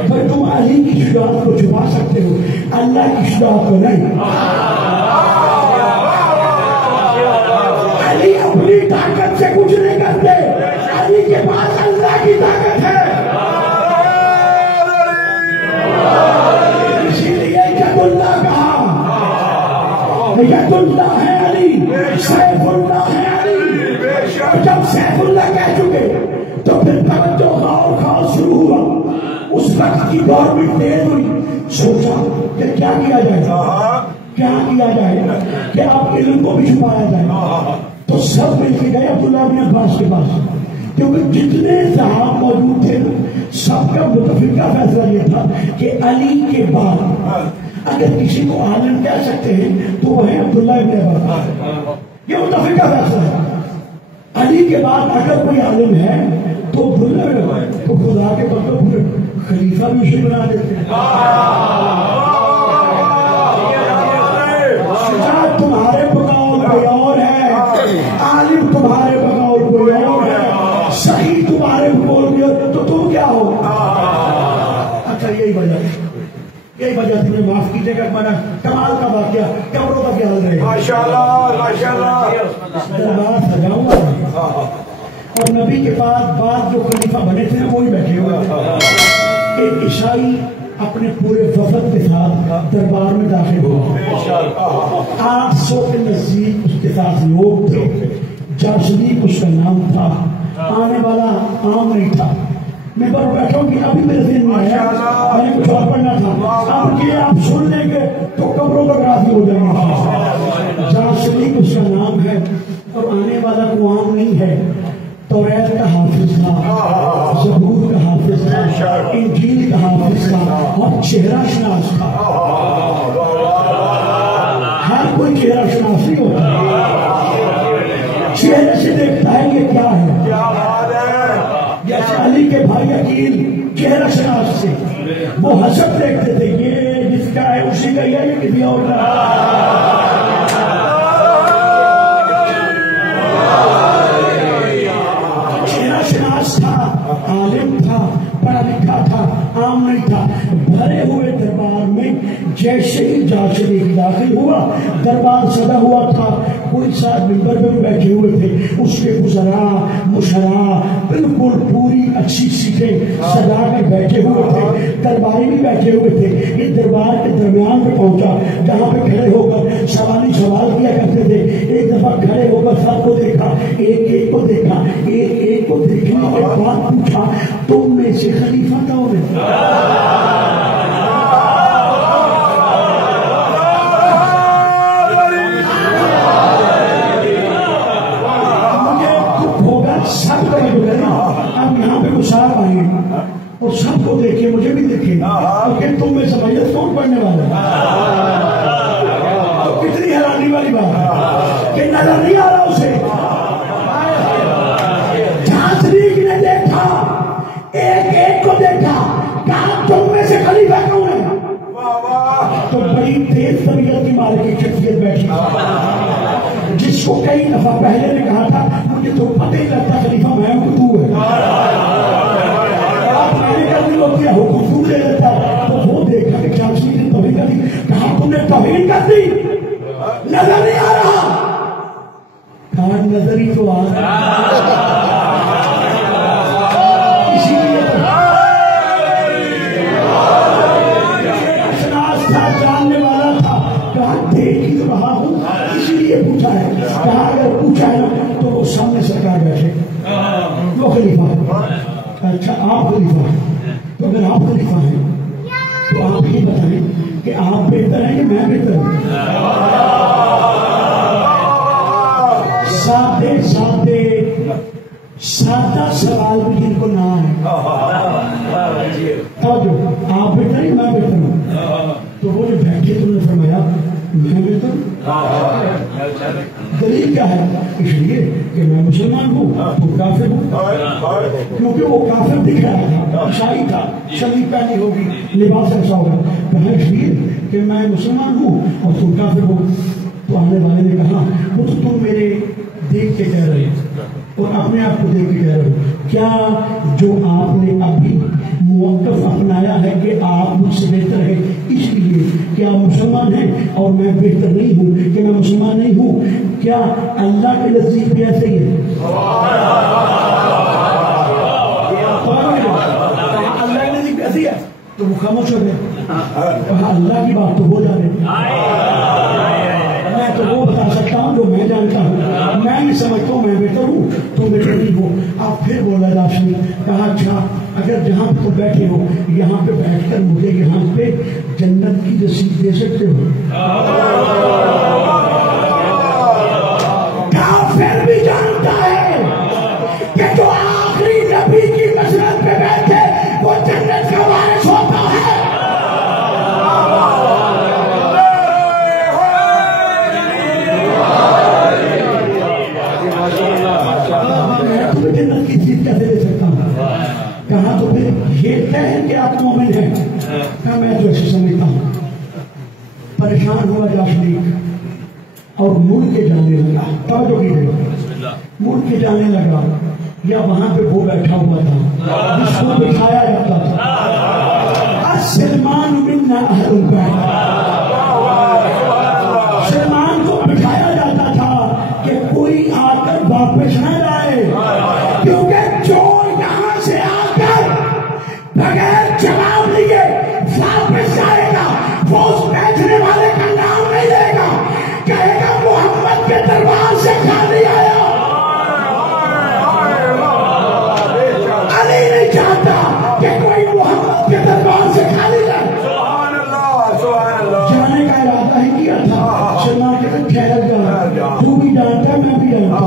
بھائی تم علی کی شجاعت کو چھپا سکتے ہو, اللہ کی شجاعت کو نہیں. علی اپنی طاقت سے کچھ نہیں کرتے, علی کے پاس اللہ کی طاقت ہے. اسی لیے ید اللہ کہا, ید اللہ ہے علی, سیف اللہ ہے علی. جب سیف اللہ کہہ چکے تو پھر توجہ غور خاص شروع ہوا. اس وقت کی گورنمنٹ تیز ہوئی, سوچا کہ کیا کیا جائے, کیا کیا جائے کہ آپ علم کو بھی چھپایا جائے. تو سب مل کے گئے عبداللہ بن عباس کے پاس, کیونکہ جتنے صحابہ موجود تھے سب کا متفقہ فیصلہ یہ تھا کہ علی کے بعد اگر کسی کو عالم کہہ سکتے ہیں تو وہ ہے عبداللہ بن عباس. یہ متفقہ فیصلہ ہے. علی کے بعد اگر کوئی عالم ہے تو عبداللہ بن عباس, تو خدا کے بدلے پھر خلیفہ بھی اسے بنا دیتے ہیں. شجاعت تمہارے بغاؤ کوئی اور ہے, عالم تمہارے بغاؤ کوئی اور ہے, صحیح تمہارے بغاؤ کوئی اور, تو تم کیا ہو؟ اچھا یہی وجہ تھی، میں معاف کیجیے گا، ہمارا کمال کا واقعہ قبروں کا کیا حال رہے گا؟ ماشاءاللہ دربار سجاؤں گا اور نبی کے بعد جو خلیفہ بنے تھے وہی بیٹھے ہوئے تھے. ایک عیسائی اپنے پورے وفد کے ساتھ دربار میں داخل ہوا. 800 کے نزدیک اس کے ساتھ لوگ تھے. جاشلیق اس کا نام تھا. آنے والا عام نہیں تھا. میں پر بیٹھا ہوں کہ ابھی میرے ذہن میں آیا، میں نے کچھ اور پڑھنا تھا. اب یہ آپ سن لیں گے تو قبروں پر راضی ہو جائیں گے. جاشلیق اس کا نام ہے اور آنے والا کو عام نہیں ہے. توریت کا حافظ تھا، زبور کا حافظ تھا، انجیل کا حافظ تھا اور چہرہ شناس تھا. ہر کوئی چہرہ شناس نہیں ہوتا، چہرے سے دیکھتا ہے یہ کیا ہے. جیسے علی کے بھائی عقیل چہرہ شناس سے وہ حسب دیکھتے تھے، یہ جس کا ہے اسی کا یہ کسی اور کا. عالم تھا، پڑھا لکھا تھا، عام نہیں تھا. بھرے ہوئے دربار میں جیسے ہی جاشلیق داخل ہوا، دربار سجا ہوا تھا. کوئی صاحب ممبر پہ بھی بیٹھے ہوئے تھے، اس کے وزراء مشراء بالکل پوری اچھی سیٹیں سجا کر بیٹھے ہوئے تھے. درباری بھی بیٹھے ہوئے تھے. یہ دربار کے درمیان پہ پہنچا جہاں پہ کھڑے ہو کر سوالی سوال کیا کرتے تھے. ایک دفعہ کھڑے ہو کر سب کو دیکھا، ایک کو دیکھا، ایک کو دیکھنے کے بعد پوچھا تم میں سے خلیفہ کون ہے؟ سب کو اب یہاں پہ صاحب آئے اور سب کو دیکھے، مجھے بھی دیکھے، کہ تم میں سمجھت کون پڑھنے والا ہے؟ تو کتنی حیرانی والی بات ہے کہ نظر نہیں آ رہا اسے. جاشلیق نے دیکھا، ایک کو دیکھا، کہا تم میں سے خلیفہ کون ہے؟ تو بڑی تیز طبیعت کی مالک کی شخصیت بیٹھی جس کو کئی دفعہ پہلے نے کہا تھا مجھے تو پتہ ہی لگتا خلیفہ میں ہوں تو ہے. آپ میں نے کر دی ہوتی ہے حکم تو دے دیتا. تو وہ دیکھا کہ جاشلیق نے توہین کر دی. کہا تم نے توہین کر دی، نظر نہیں آ رہا. کہا نظر ہی تو آ رہا. اسی لیے شناس تھا، جاننے والا تھا. کہا دیکھ ہی تو رہا ہوں، اسی لیے پوچھا ہے. کہا اگر پوچھا ہے تو وہ سامنے سرکار بیٹھے وہ خلیفہ. اچھا آپ خلیفہ ہیں، تو اگر آپ خلیفہ ہیں تو آپ یہ بتائیں کہ آپ بہتر ہیں کہ میں بہتر ہوں؟ سادہ سوال بھی جن کو نہ ہے توجہ، آپ بہتر ہیں میں بہتر ہوں. تو وہ جو بیٹھے تو نے فرمایا میں بہتر ہوں. دلیل کیا ہے؟ اس لیے کہ میں مسلمان ہوں تو کافر ہوں. کیونکہ وہ کافر دکھ رہا تھا، عیسائی تھا، شریف پہنی ہوگی، لباس ایسا ہوگا. کہا اس لیے کہ میں مسلمان ہوں اور تم کافر ہو. تو آنے والے نے کہا وہ تو تم میرے دیکھ کے کہہ رہے اور اپنے آپ کو دیکھ کے کہہ رہے ہو. کیا جو آپ نے ابھی موقف اپنایا ہے کہ آپ مجھ سے بہتر ہے اس لیے کہ آپ مسلمان ہیں اور میں بہتر نہیں ہوں کہ میں مسلمان نہیں ہوں، کیا اللہ کے نزدیک بھی ایسے ہی ہے؟ اللہ کے نزدیک ایسے ہی ہے تو وہ خاموش ہو گئے. کہا اللہ کی بات تو ہو جانے، میں تو وہ بتا سکتا ہوں جو میں جانتا ہوں. میں نہیں سمجھتا ہوں میں بہتر ہوں تو بہتر نہیں ہوں. آپ پھر بولا جاشلیق. کہا اچھا اگر جہاں پہ تم بیٹھے ہو یہاں پہ بیٹھ کر مجھے یہاں پہ جنت کی رسید دے سکتے ہو؟ کافر بھی جانتا ہے کہ جو آخری نبی کی مسرت پہ بیٹھے وہ جنت کا وارث ہوتا ہے. جنت کی چیز کیسے دے سکتا ہوں؟ کہا تو پھر یہ طے ہے کہ آپ مومن ہیں؟ کہا میں تو ایسے سمجھتا ہوں. پریشان ہوا جاشلیق اور مڑ کے جانے لگا. توجہ کیجیے، مڑ کے جانے لگا یا وہاں پہ وہ بیٹھا ہوا تھا جس کو بٹھایا جاتا تھا؟ سلمان منا اہل البیت، سلمان کو بٹھایا جاتا تھا کہ کوئی آ کر واپس نہ جائے، کیونکہ جو یہاں سے آ کر بغیر جواب لیے واپس جائے گا وہ اس بیٹھنے والے کا نام نہیں لے گا، کہے گا محمد کے دربار سے خالی آیا۔ علی نہیں چاہتا کہ کوئی محمد کے دربار سے خالی جائے۔ سبحان اللہ، سبحان اللہ۔ جانے کا ارادہ ہی کیا تھا، سلمان کہتا ٹھہر جا، تو بھی جانتا میں بھی جانتا،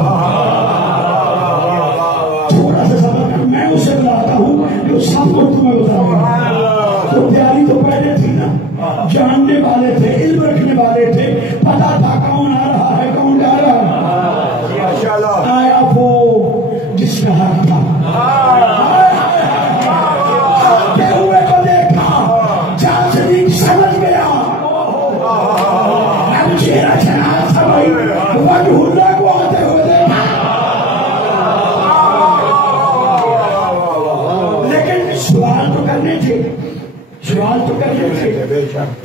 تھوڑا سا سبق کر، میں اسے بلاتا ہوں جو سب کو تمہیں بتاؤں۔ تو تیاری تو پہلے تھی نا، جاننے والے تھے، علم رکھنے والے تھے، پتا تھا کون آ رہا ہے کون جا رہا ہے۔ آیا وہ جس کا حق تھا، آتے ہوئے کو دیکھا، جان شریک سمجھ گیا، اب چہرہ چہرہ سمجھ وجہ اللہ کو آتے ہوئے دیکھا، لیکن سوال تو کرنے تھے، سوال تو کرنے تھے،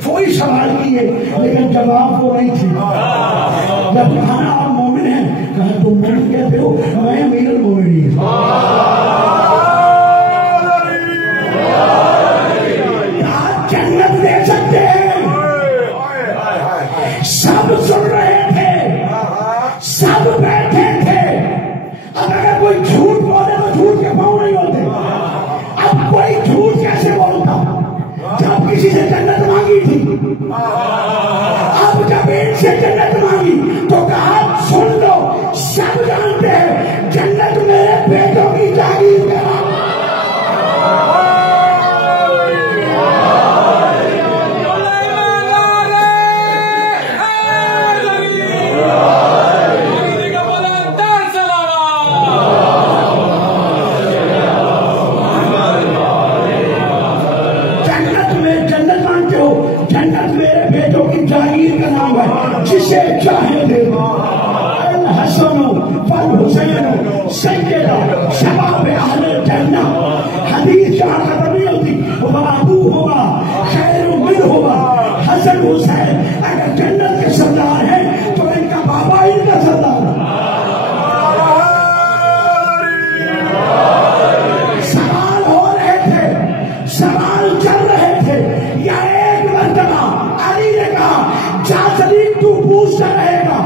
وہی سوال کیے لیکن جواب وہ نہیں تھے۔ جب کہا آپ مومن ہیں، کہا تم مومن کہتے ہو، میں امیر المومنین ہوں۔ جنت دے سکتے ہیں، سب سن رہے تھے، سب بیٹھے تھے، اب اگر کوئی جھوٹ بولے تو جھوٹ کے پاؤں نہیں ہوتے، اب کوئی جھوٹ کیسے بولتا؟ جب کسی سے جنت مانگی تھی، اب جب ان سے جنت مانگی تو کہا سن لو، سب جانتے ہیں جنت میرے بیٹوں کی جاگیر کا۔ جاگیر کا نام ہے، جسے چاہے دے دو۔ الحسن والحسین سیدہ شباب اہل الجنہ، حدیث جہاں ختم نہیں ہوتی، وابوہما خیر منہما، حسن حسین اگر جنت کے سردار ہیں تو ان کا بابا ان کا سردار ہے۔ سوال ہو رہے تھے، سوال چل رہے تھے، یا ایک مرتبہ علی نے کہا جا صدیق تو پوچھتا رہے گا،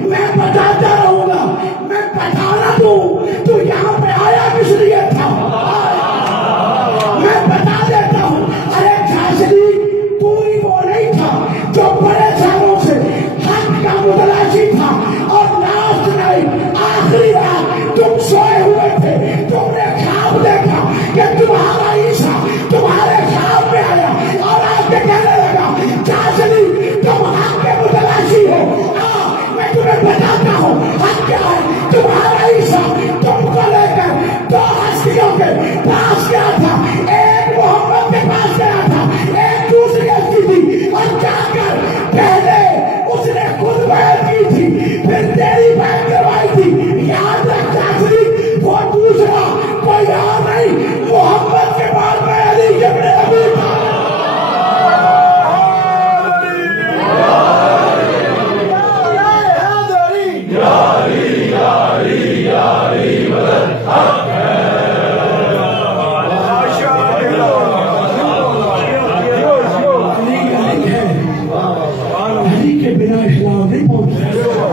میں بتاتا رہوں گا، میں بتانا دوں تو یہاں پہ آیا کس لیے تھا، میں بتا دیتا ہوں۔ ارے جا صدیق تو ہی وہ نہیں تھا جو بڑے سالوں سے حق کا متلاشی تھا، اور لاسٹ نائٹ آخری رات تم سوئے ہوئے تھے، تم نے خواب دیکھا کہ تمہارا عیسیٰ تمہارے خواب میں آیا اور آپ کے کہنے لگا جا صدیق تم حق کے متلاشی ہو، میں تمہیں بتاتا ہوں حق کیا ہے۔ تمہارا عیسیٰ تم کو لے کر دو ہستیوں کے پاس گیا تھا، ایک محمد کے پاس گیا تھا، ایک دوسری ہستی تھی، اور جا کر پہلے اس نے خود بیعت کی تھی، پھر تیری بیعت کروائی تھی۔ یاد رکھ جا صدیق وہ دوسرا کوئی اور نہیں، محمد کے بعد میں علی ابن ابی طالب۔ علی کے بنا اسلام نہیں پہنچ سکتا،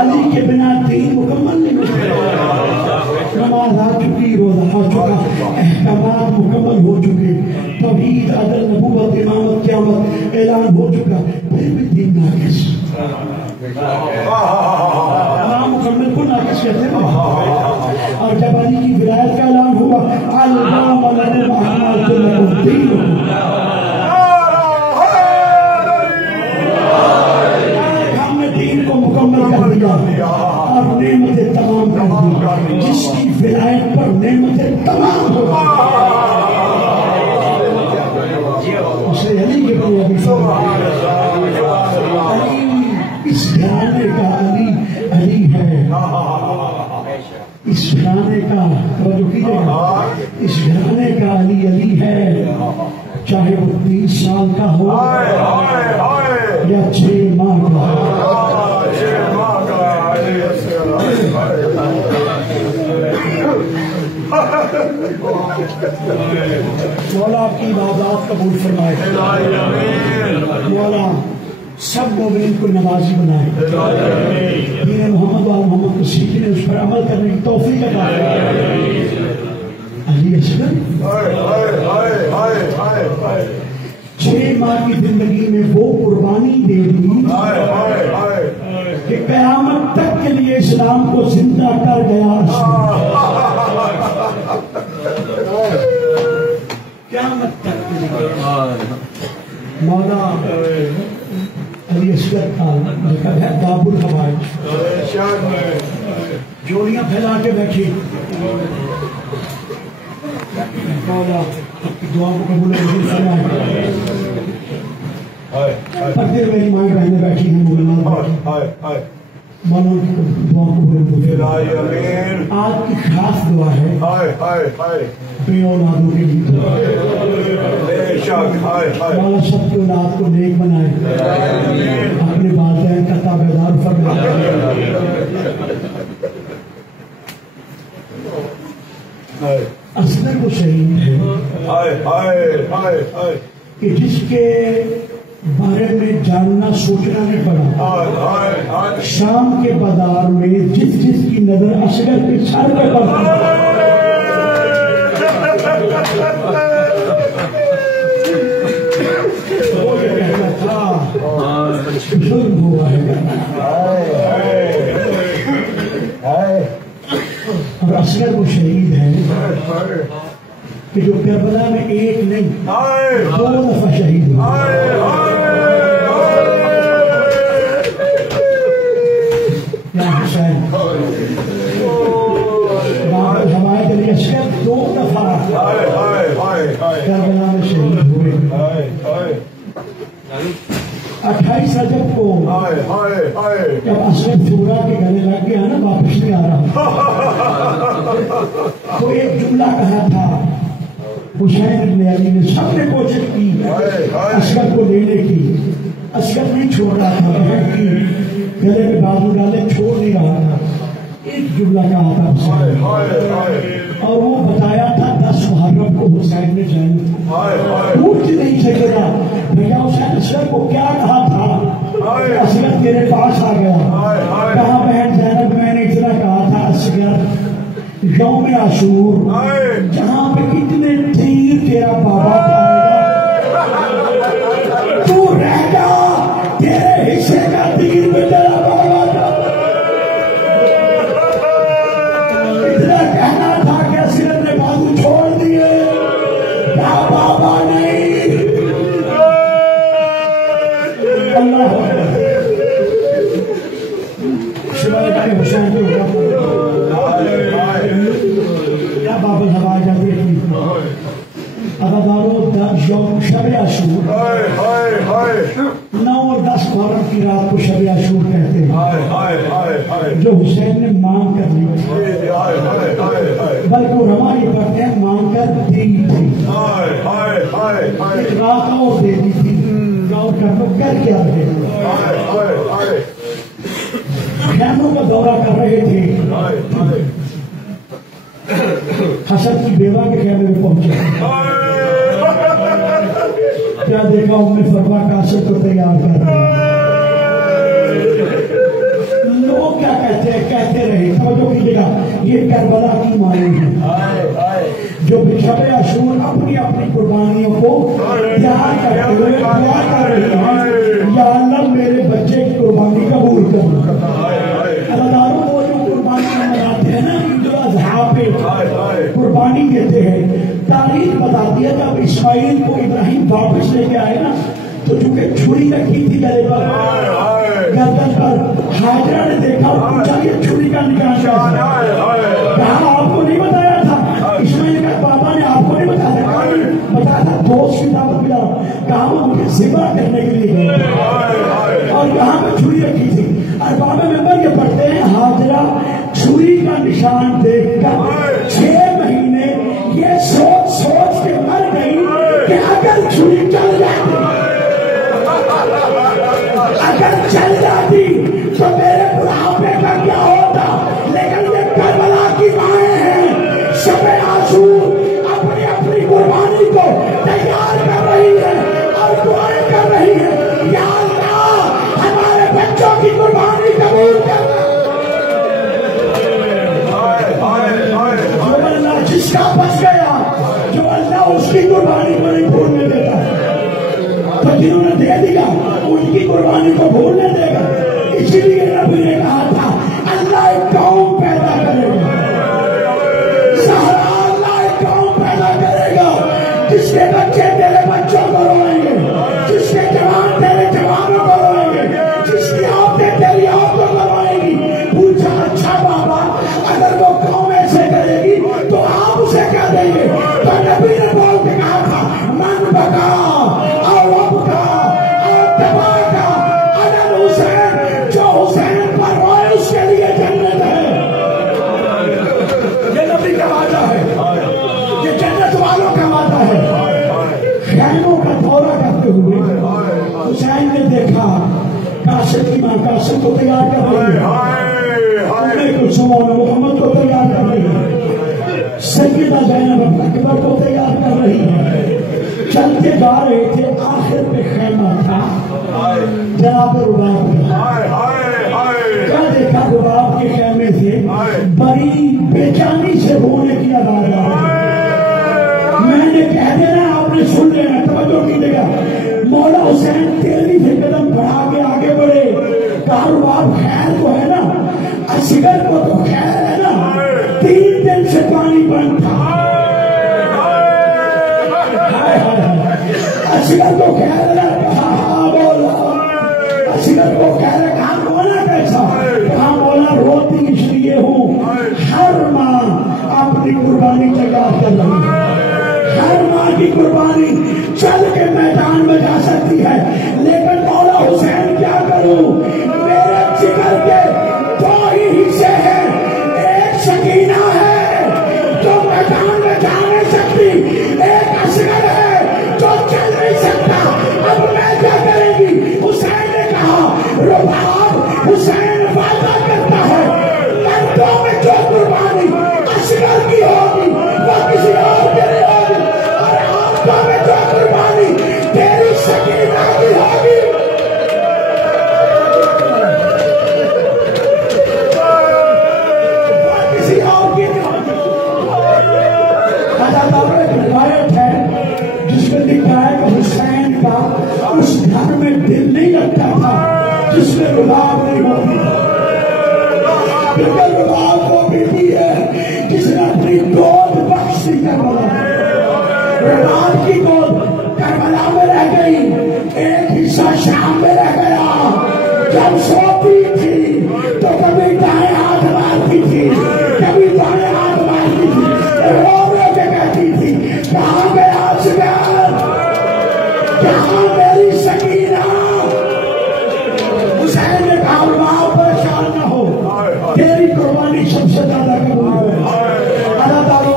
علی کے بنا دین مکمل نہیں ہو سکتا۔ نماز آ چکی، روزہ آ چکا، احکامات مکمل ہو چکے، توحید، عدل، نبوت، امامت، قیامت اعلان ہو چکا، پھر بھی دین ناقص۔ امام مکمل کو ناقص کہتے ہیں۔ اور جب علی کی ولایت کا اعلان ہوا، الامام علی محمد الدین، ہم نے دین کو مکمل کر دیا اور نعمتیں تمام کر دی، جس کی ولایت پر نعمتیں تمام ہو اسے علی کے لیے علی اس گھرانے کا علی علی ہے، اس گھرانے کا توجہ کیجیے، اس گھرانے کا علی علی ہے، چاہے وہ 30 سال کا ہو یا 6 ماہ کا ہو۔ مولا آپ کی عبادات قبول فرمائے، مولا سب مومنین کو نمازی بنائے، دین محمد و محمد کو سیکھنے، اس پر عمل کرنے کی توفیق عطا فرمائے۔ علی اصغر 6 ماہ کی زندگی میں وہ قربانی دے دی کہ قیامت تک کے لیے اسلام کو زندہ کر گیا۔ قیامت تک کے لیے مولا علی اصغر کا لقب ہے باب الحوائج، جوڑیاں پھیلا کے بیٹھی، مولا دعا کو قبول فرمائے۔ پردے میری مائیں بہنیں بیٹھی ہیں، مولانا مولانا کی دعا کو قبول فرمائے۔ آج کی خاص دعا ہے بے اولادوں کے لیے، مولا سب کی اولاد کو نیک بنائے، اپنے والدین کا تابعدار فرمائے۔ اصغر وہ شہید ہے کہ جس کے بارے میں جاننا سوچنا نہیں پڑا، شام کے بازار میں جس کی نظر اصغر کے سر پہ پڑتی وہ یہ کہتا تھا ظلم ہوا ہے، اور اصغر وہ شہید ہے کہ جو کربلا میں ایک نہیں 2 دفعہ شہید ہوا۔ یا حسین باب الحوائج علی اصغر 2 دفعہ کربلا میں شہید ہوئے۔ 28 رجب کو جب اصغر چورا کے گلے لگ گیا نا، واپس نہیں آ رہا، تو ایک جملہ کہا تھا حسین بن علی نے، سب نے کوشش کی اصغر کو لینے کی، اصغر نہیں چھوڑ رہا تھا، بہن کی گلے میں بازو ڈالے چھوڑ نہیں رہا تھا۔ ایک جملہ کہا تھا حسین، اور وہ بتایا تھا 10 محرم کو حسین نے جائیں ٹوٹ نہیں سکے گا۔ بھیا حسین اصغر کو کیا کہا تھا؟ اصغر تیرے پاس آ گیا، کہا بہن زینب میں نے اتنا کہا تھا اصغر یوم عاشور جہاں پہ کتنے تیر تیرا بابا کھائے گا، تو رہ جا، تیرے حصے کا تیر میں تیرا بابا جا۔ اتنا کہنا تھا کہ اصغر نے بازو چھوڑ دیے، کیا بابا نہیں؟ اللہ سوائے کہ حسین کو کیا باب الحوائج جاتی تھی اداداروں یوم شب عاشور 9 اور 10 محرم کی رات کو شب عاشور کہتے ہیں، جو حسین نے مانگ کر لی تھی، بلکہ علماء یہ پڑھتے ہیں مانگ کر دی تھی، ایک رات اور دے دی تھی، اور کر کیا رہے خیموں کا دورہ کر رہے تھے، حسن کی بیوہ کے خیمے میں پہنچے، کیا دیکھا ام فروا قاسم کو تیار کر رہے ہیں۔ لوگ کیا کہتے ہیں؟ کہتے رہے، توجہ کیجیے گا، یہ کربلا کی معنی ہے جو شب عاشور اپنی اپنی قربانیوں کو تیار کرتے ہوئے دعا کر رہی ہیں، یا اللہ میرے بچے کی قربانی قبول کرنا۔ اللہ وہ جو قربانی مناتے ہیں نا، عید الاضحیٰ پہ قربانی دیتے ہیں، تاریخ بتاتی ہے جب اسماعیل کو ابراہیم واپس لے کے آئے نا، تو چونکہ چھری رکھی تھی گلے پر گردن پر، ہاجرہ نے دیکھا پوچھا یہ چھری کا نکاح کہا آپ کو نہیں بتایا تھا؟ اسماعیل کا بابا نے آپ کو نہیں بتایا تھا؟ دوست کی دعوت ملا، کہا وہ مجھے ذبح کرنے کے لیے گئے اور یہاں پہ چھری رکھی تھی، اور بابا ممبر یہ پڑھتے ہیں ہاجرہ چھری کا نشان دیکھ کر 6 مہینے یہ سوچ سوچ کے مر گئی کہ اگر چھری چل جاتی، اگر چل جاتی تو میرے بڑھاپے کا کیا ہوتا. لیکن یہ کربلا کی مائیں ہیں، شب عاشور اپنی اپنی قربانی کو تیار کر رہی ہے اور دعائیں کر رہی ہے، یا اللہ ہمارے بچوں کی قربانی قبول کرنا. جو اللہ جس کا بچ گیا، جو اللہ اس کی قربانی کو نہیں بھولنے دیتا، تو جنہوں نے دے دیا ان کی قربانی کو بھولنے دے گا. اسی لیے نبی نے کہا تھا اللہ ایک قوم پیدا کرے گا، سہارا اللہ ایک قوم پیدا کرے گا جس کے بچے تیرے بچوں کو روئیں گے، جس کے جوان تیرے جوانوں کو روئیں گے، جس کی عورتیں تیری عورتوں کو روئیں گی. پوچھا اچھا بابا اگر وہ قوم ایسے کرے گی تو آپ اسے کیا دیں گے؟ تو نبی نے بول کے کہا تھا من بکا اور اب کا اور تباہ کا اگر حسین، جو حسین پر روئے اس کے لیے جنت ہے. یہ نبی کا وعدہ ہے، یہ جنت والوں کا وعدہ ہے. خیموں کا دورہ کرتے ہوئے حسین نے دیکھا قاسم کی ماں قاسم کو تیار کر رہی ہے، محمد کو تیار کر رہی ہے، سیدہ زینب اکبر کو تیار کر رہی ہے. چلتے جا رہے تھے، آخر پہ خیمہ تھا جناب رباب کیا دیکھا؟ رباب کے خیمے سے بڑی بے چینی سے رونے کی آواز آ رہی. میں نے کہہ دینا، آپ نے سن لینا، توجہ کیجیے گا. مولا حسین تیزی سے قدم بڑھا کے آگے بڑھے. کہا رباب خیر تو ہے نا؟ اصغر کو تو خیر ہے نا؟ 3 دن سے پانی بند تھا. اصغر کو خیر ہے؟ ہاں بولا. اصغر کو خیر ہے؟ کہاں رونا کیسا؟ کہاں مولا روتی اس لیے ہوں ہر ماں اپنی قربانی تیار کر رہی ہے. ہر ماں کی قربانی چل کے میدان میں جا سکتی ہے، لیکن مولا حسین کیا کروں؟ میرے جگر کے 2 ہی حصے ہیں. ایک سکینہ ہے جو میدان میں جا نہیں سکتی، ایک اصغر ہے جو چل نہیں سکتا. اب میں کیا کرے گی؟ حسین نے کہا رباب حسین وعدہ کرتا ہے مردوں میں جو قربانی اصغر کی ہوگی وہ کسی اور کے نہیں ہوگی، اور عورتوں میں جو قربانی تیری سکینہ کی ہوگی کسی اور کی نہیں ہوگی. روایت ہے جس میں لکھا ہے کہ حسین کا اس گھر میں دل نہیں لگتا تھا جس میں رباب نہیں ہوتی. بالکل رباب وہ بیٹی ہے جس نے اپنی گود بخش دی کربلا. رباب کی گود کربلا میں رہ گئی، ایک حصہ شام میں رہ گیا. جب سوتی تھی تو کبھی دائیں ہاتھ مارتی تھی، کبھی بائیں ہاتھ مارتی تھی، رو رو کے کہتی تھی کہاں گیا اصغر، کہاں میری سکینہ. حسین نے کہا رباب پریشان نہ ہو، تیری قربانی سب سے زیادہ قبول ہے. اللہ تعالیٰ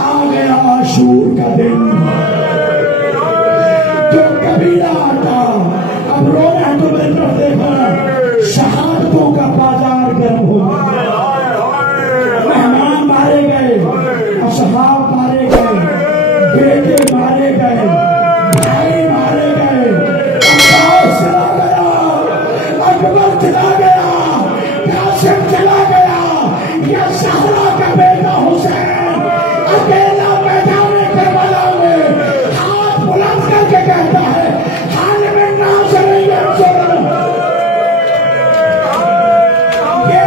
آ گیا عاشور کا دن جو کبھی نہ آتا. اب رونا تو میری طرف دیکھنا، شہادتوں کا بازار گرم ہو گیا. مہمان مارے گئے، اصحاب مارے گئے، بیٹے مارے گئے، بھائی مارے گئے، عباس چلا گیا، اکبر چلا گیا، قاسم چلا گیا. یا زہرا کا بیٹا حسین اکیلا میدان کربلا میں ہاتھ بلند کر کے کہتا ہے حال میں ناصر یہ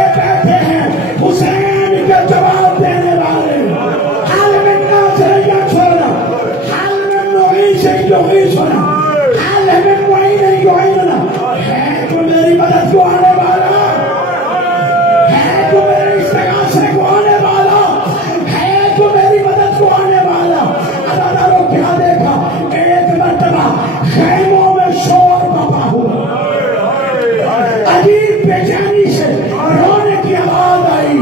بیٹھے ہیں حسین کے جواب دینے والے. حال میں ناصر چھوڑا، حال میں نوئی سے یوہی سنا، حال میں کوئی نہیں یوہی سنا. ہے تو میری مدد کو آنے والا، ہے تو میرے استغاثے کو آنے والا، ہے تو میری مدد کو آنے والا. اللہ تعالیٰ کیا دیکھا؟ ایک مرتبہ خیموں میں شور بپا ہوا، عجیب بے چینی سے رونے کی آواز آئی.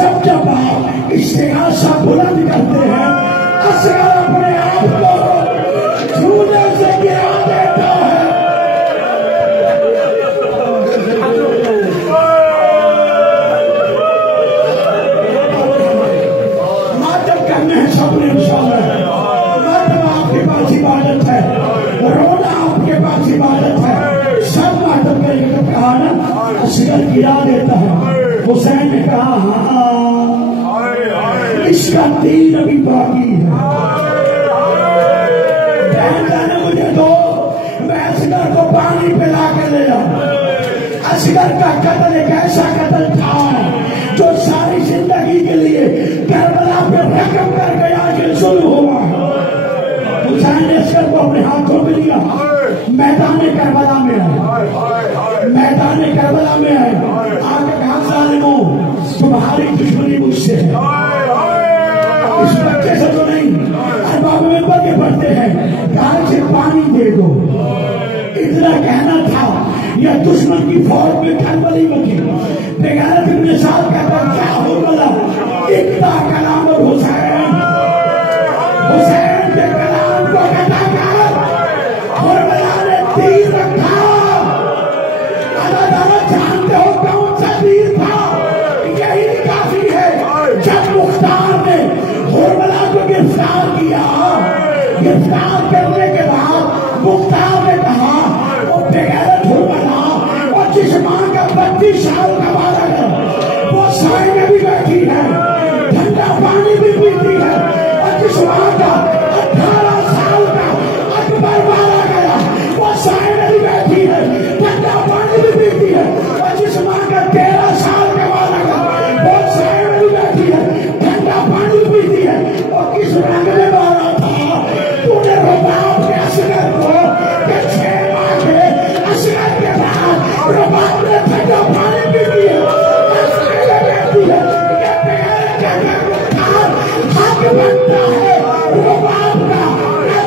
جب جب آپ استغاثہ بلند کرتے ہیں اصغر اپنے آپ کو جھولے سے گرا دیتا ہے. ماتم کرنے ہیں سب نے انشاءاللہ. ماتم آپ کے پاس عبادت ہے, رونا آپ کے پاس عبادت ہے. سب ماتم کریں گے تو کہا نا اصغر گرا دیتا ہے. حسین نے کہا ہاں اس کا دین ابھی باقی ہے. بہن مجھے دو, میں اصغر کو پانی پلا کے لے آؤں. اصغر کا قتل ایک ایسا قتل تھا جو ساری زندگی کے لیے کربلا پہ رقم کر گیا کہ ظلم ہوا. حسین نے اصغر کو اپنے ہاتھوں میں لیا, میدان کربلا میں آئے, میدان کربلا میں آئے. آگے کہا ظالموں تمہاری دشمنی مجھ سے ہے, اس بچے سے تو نہیں. ارباب ممبر کے پڑھتے ہیں گھر سے پانی دے دو. اتنا کہنا تھا یا دشمن کی فوج میں کھلبلی مچی. بغیرت ابن سعد کہتا کیا ہو بلا اتنا کلام اور حسین, حسین کے کلام کو کہتا کر اور بلا نے تیر رکھا. اللہ تعالیٰ جانتے ہو کون سا تیر تھا, یہی کافی ہے. جب مختار نے ہرملا کو گرفتار کیا, گرفتار کرنے کے بعد مختار نے کہا وہ بغیرت ہرملا اور جس ماں کا 32 سال کا وعدہ ہے وہ سائے میں بھی بیٹھی ہے, ٹھنڈا پانی بھی پیتی ہے, اور جس ماں کا 18 سال کا اکبر مارا گیا وہ سائے میں بھی بیٹھی ہے, ٹھنڈا پانی بھی پیتی ہے, اور جس ماں کا 13 سال کا وعدہ گیا وہ سائے میں بھی بیٹھی ہے, ٹھنڈا پانی بھی پیتی ہے. اور کس رنگ میں مارا تھا تو نے رباب کے اصغر کو کہ 6 ماہ کے اصغر کے بعد رباب نے ٹھنڈا پانی بھی پیا, سائے میں بیٹھی ہے. یہ بغیر کے گھر حق بنتا ہے رباب کا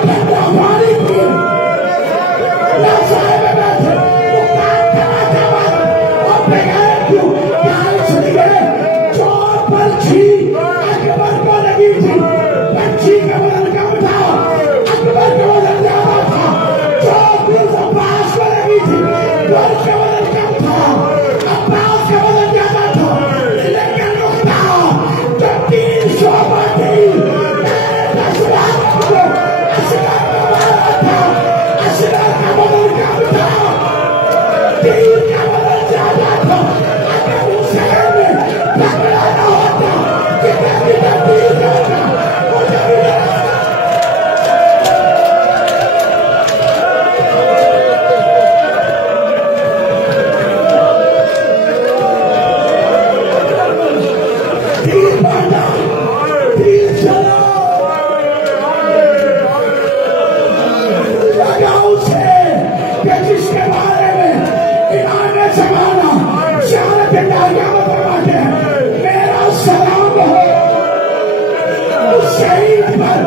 ٹھنڈا پانی پیے. سائے میں بیٹھے وہ کام کرا جواب اور بغیر کیوں کیا اس لیے جو پرچھی اکبر کو لگی تھی, پرچھی کا وزن کم تھا, اکبر کا وزن زیادہ تھا. جو گل عباس کو لگی تھی گل کا وزن کم تھا, عباس کا وزن زیادہ تھا. لیکن نقطہ جو 3 شعبہ تھی اصغر کو اصغر کا مارا تھا, اصغر کا وزن کم تھا, تیر کا وزن زیادہ تھا. اگر حسین نے پکڑا نہ ہوتا کتنے بھی تبدیل کرتا مجھے بھی تیر مارنا, تیر چلا لگا اسے کہ جس کے بارے میں امام زمانہ شہادت قیامت فرماتے ہیں میرا سلام ہو اس شہید پر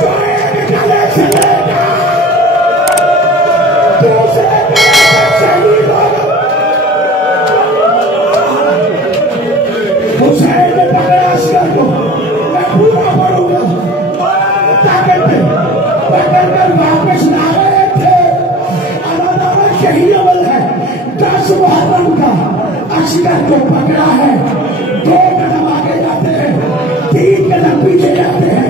جو ایک گلے سے لے گا دوسرے گلے سے شہید ہوگا. حسین نے پکڑا اصغر کو, میں پورا پڑھوں گا طاقت پہ پکڑ کر واپس لا رہے تھے. اللہ تعالیٰ یہی عمل ہے. 10 محرم کا اصغر کو پکڑا ہے, 2 قدم آگے جاتے ہیں, 3 قدم پیچھے جاتے ہیں,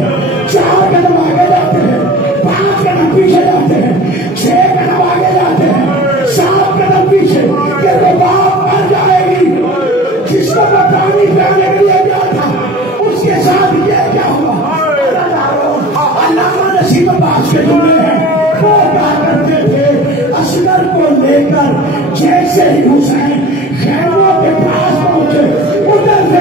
4 قدم آگے جاتے ہیں, 5 قدم پیچھے جاتے ہیں, 6 قدم آگے جاتے ہیں, 7 قدم پیچھے. کہ رباب مر جائے گی. جس کو میں پانی پلانے کے لیے گیا تھا اس کے ساتھ یہ کیا ہوا. علامہ نصیب عباس کے جملے ہیں, وہ کہا کرتے تھے اصغر کو لے کر جیسے ہی حسین خیموں کے پاس پہنچے ادھر سے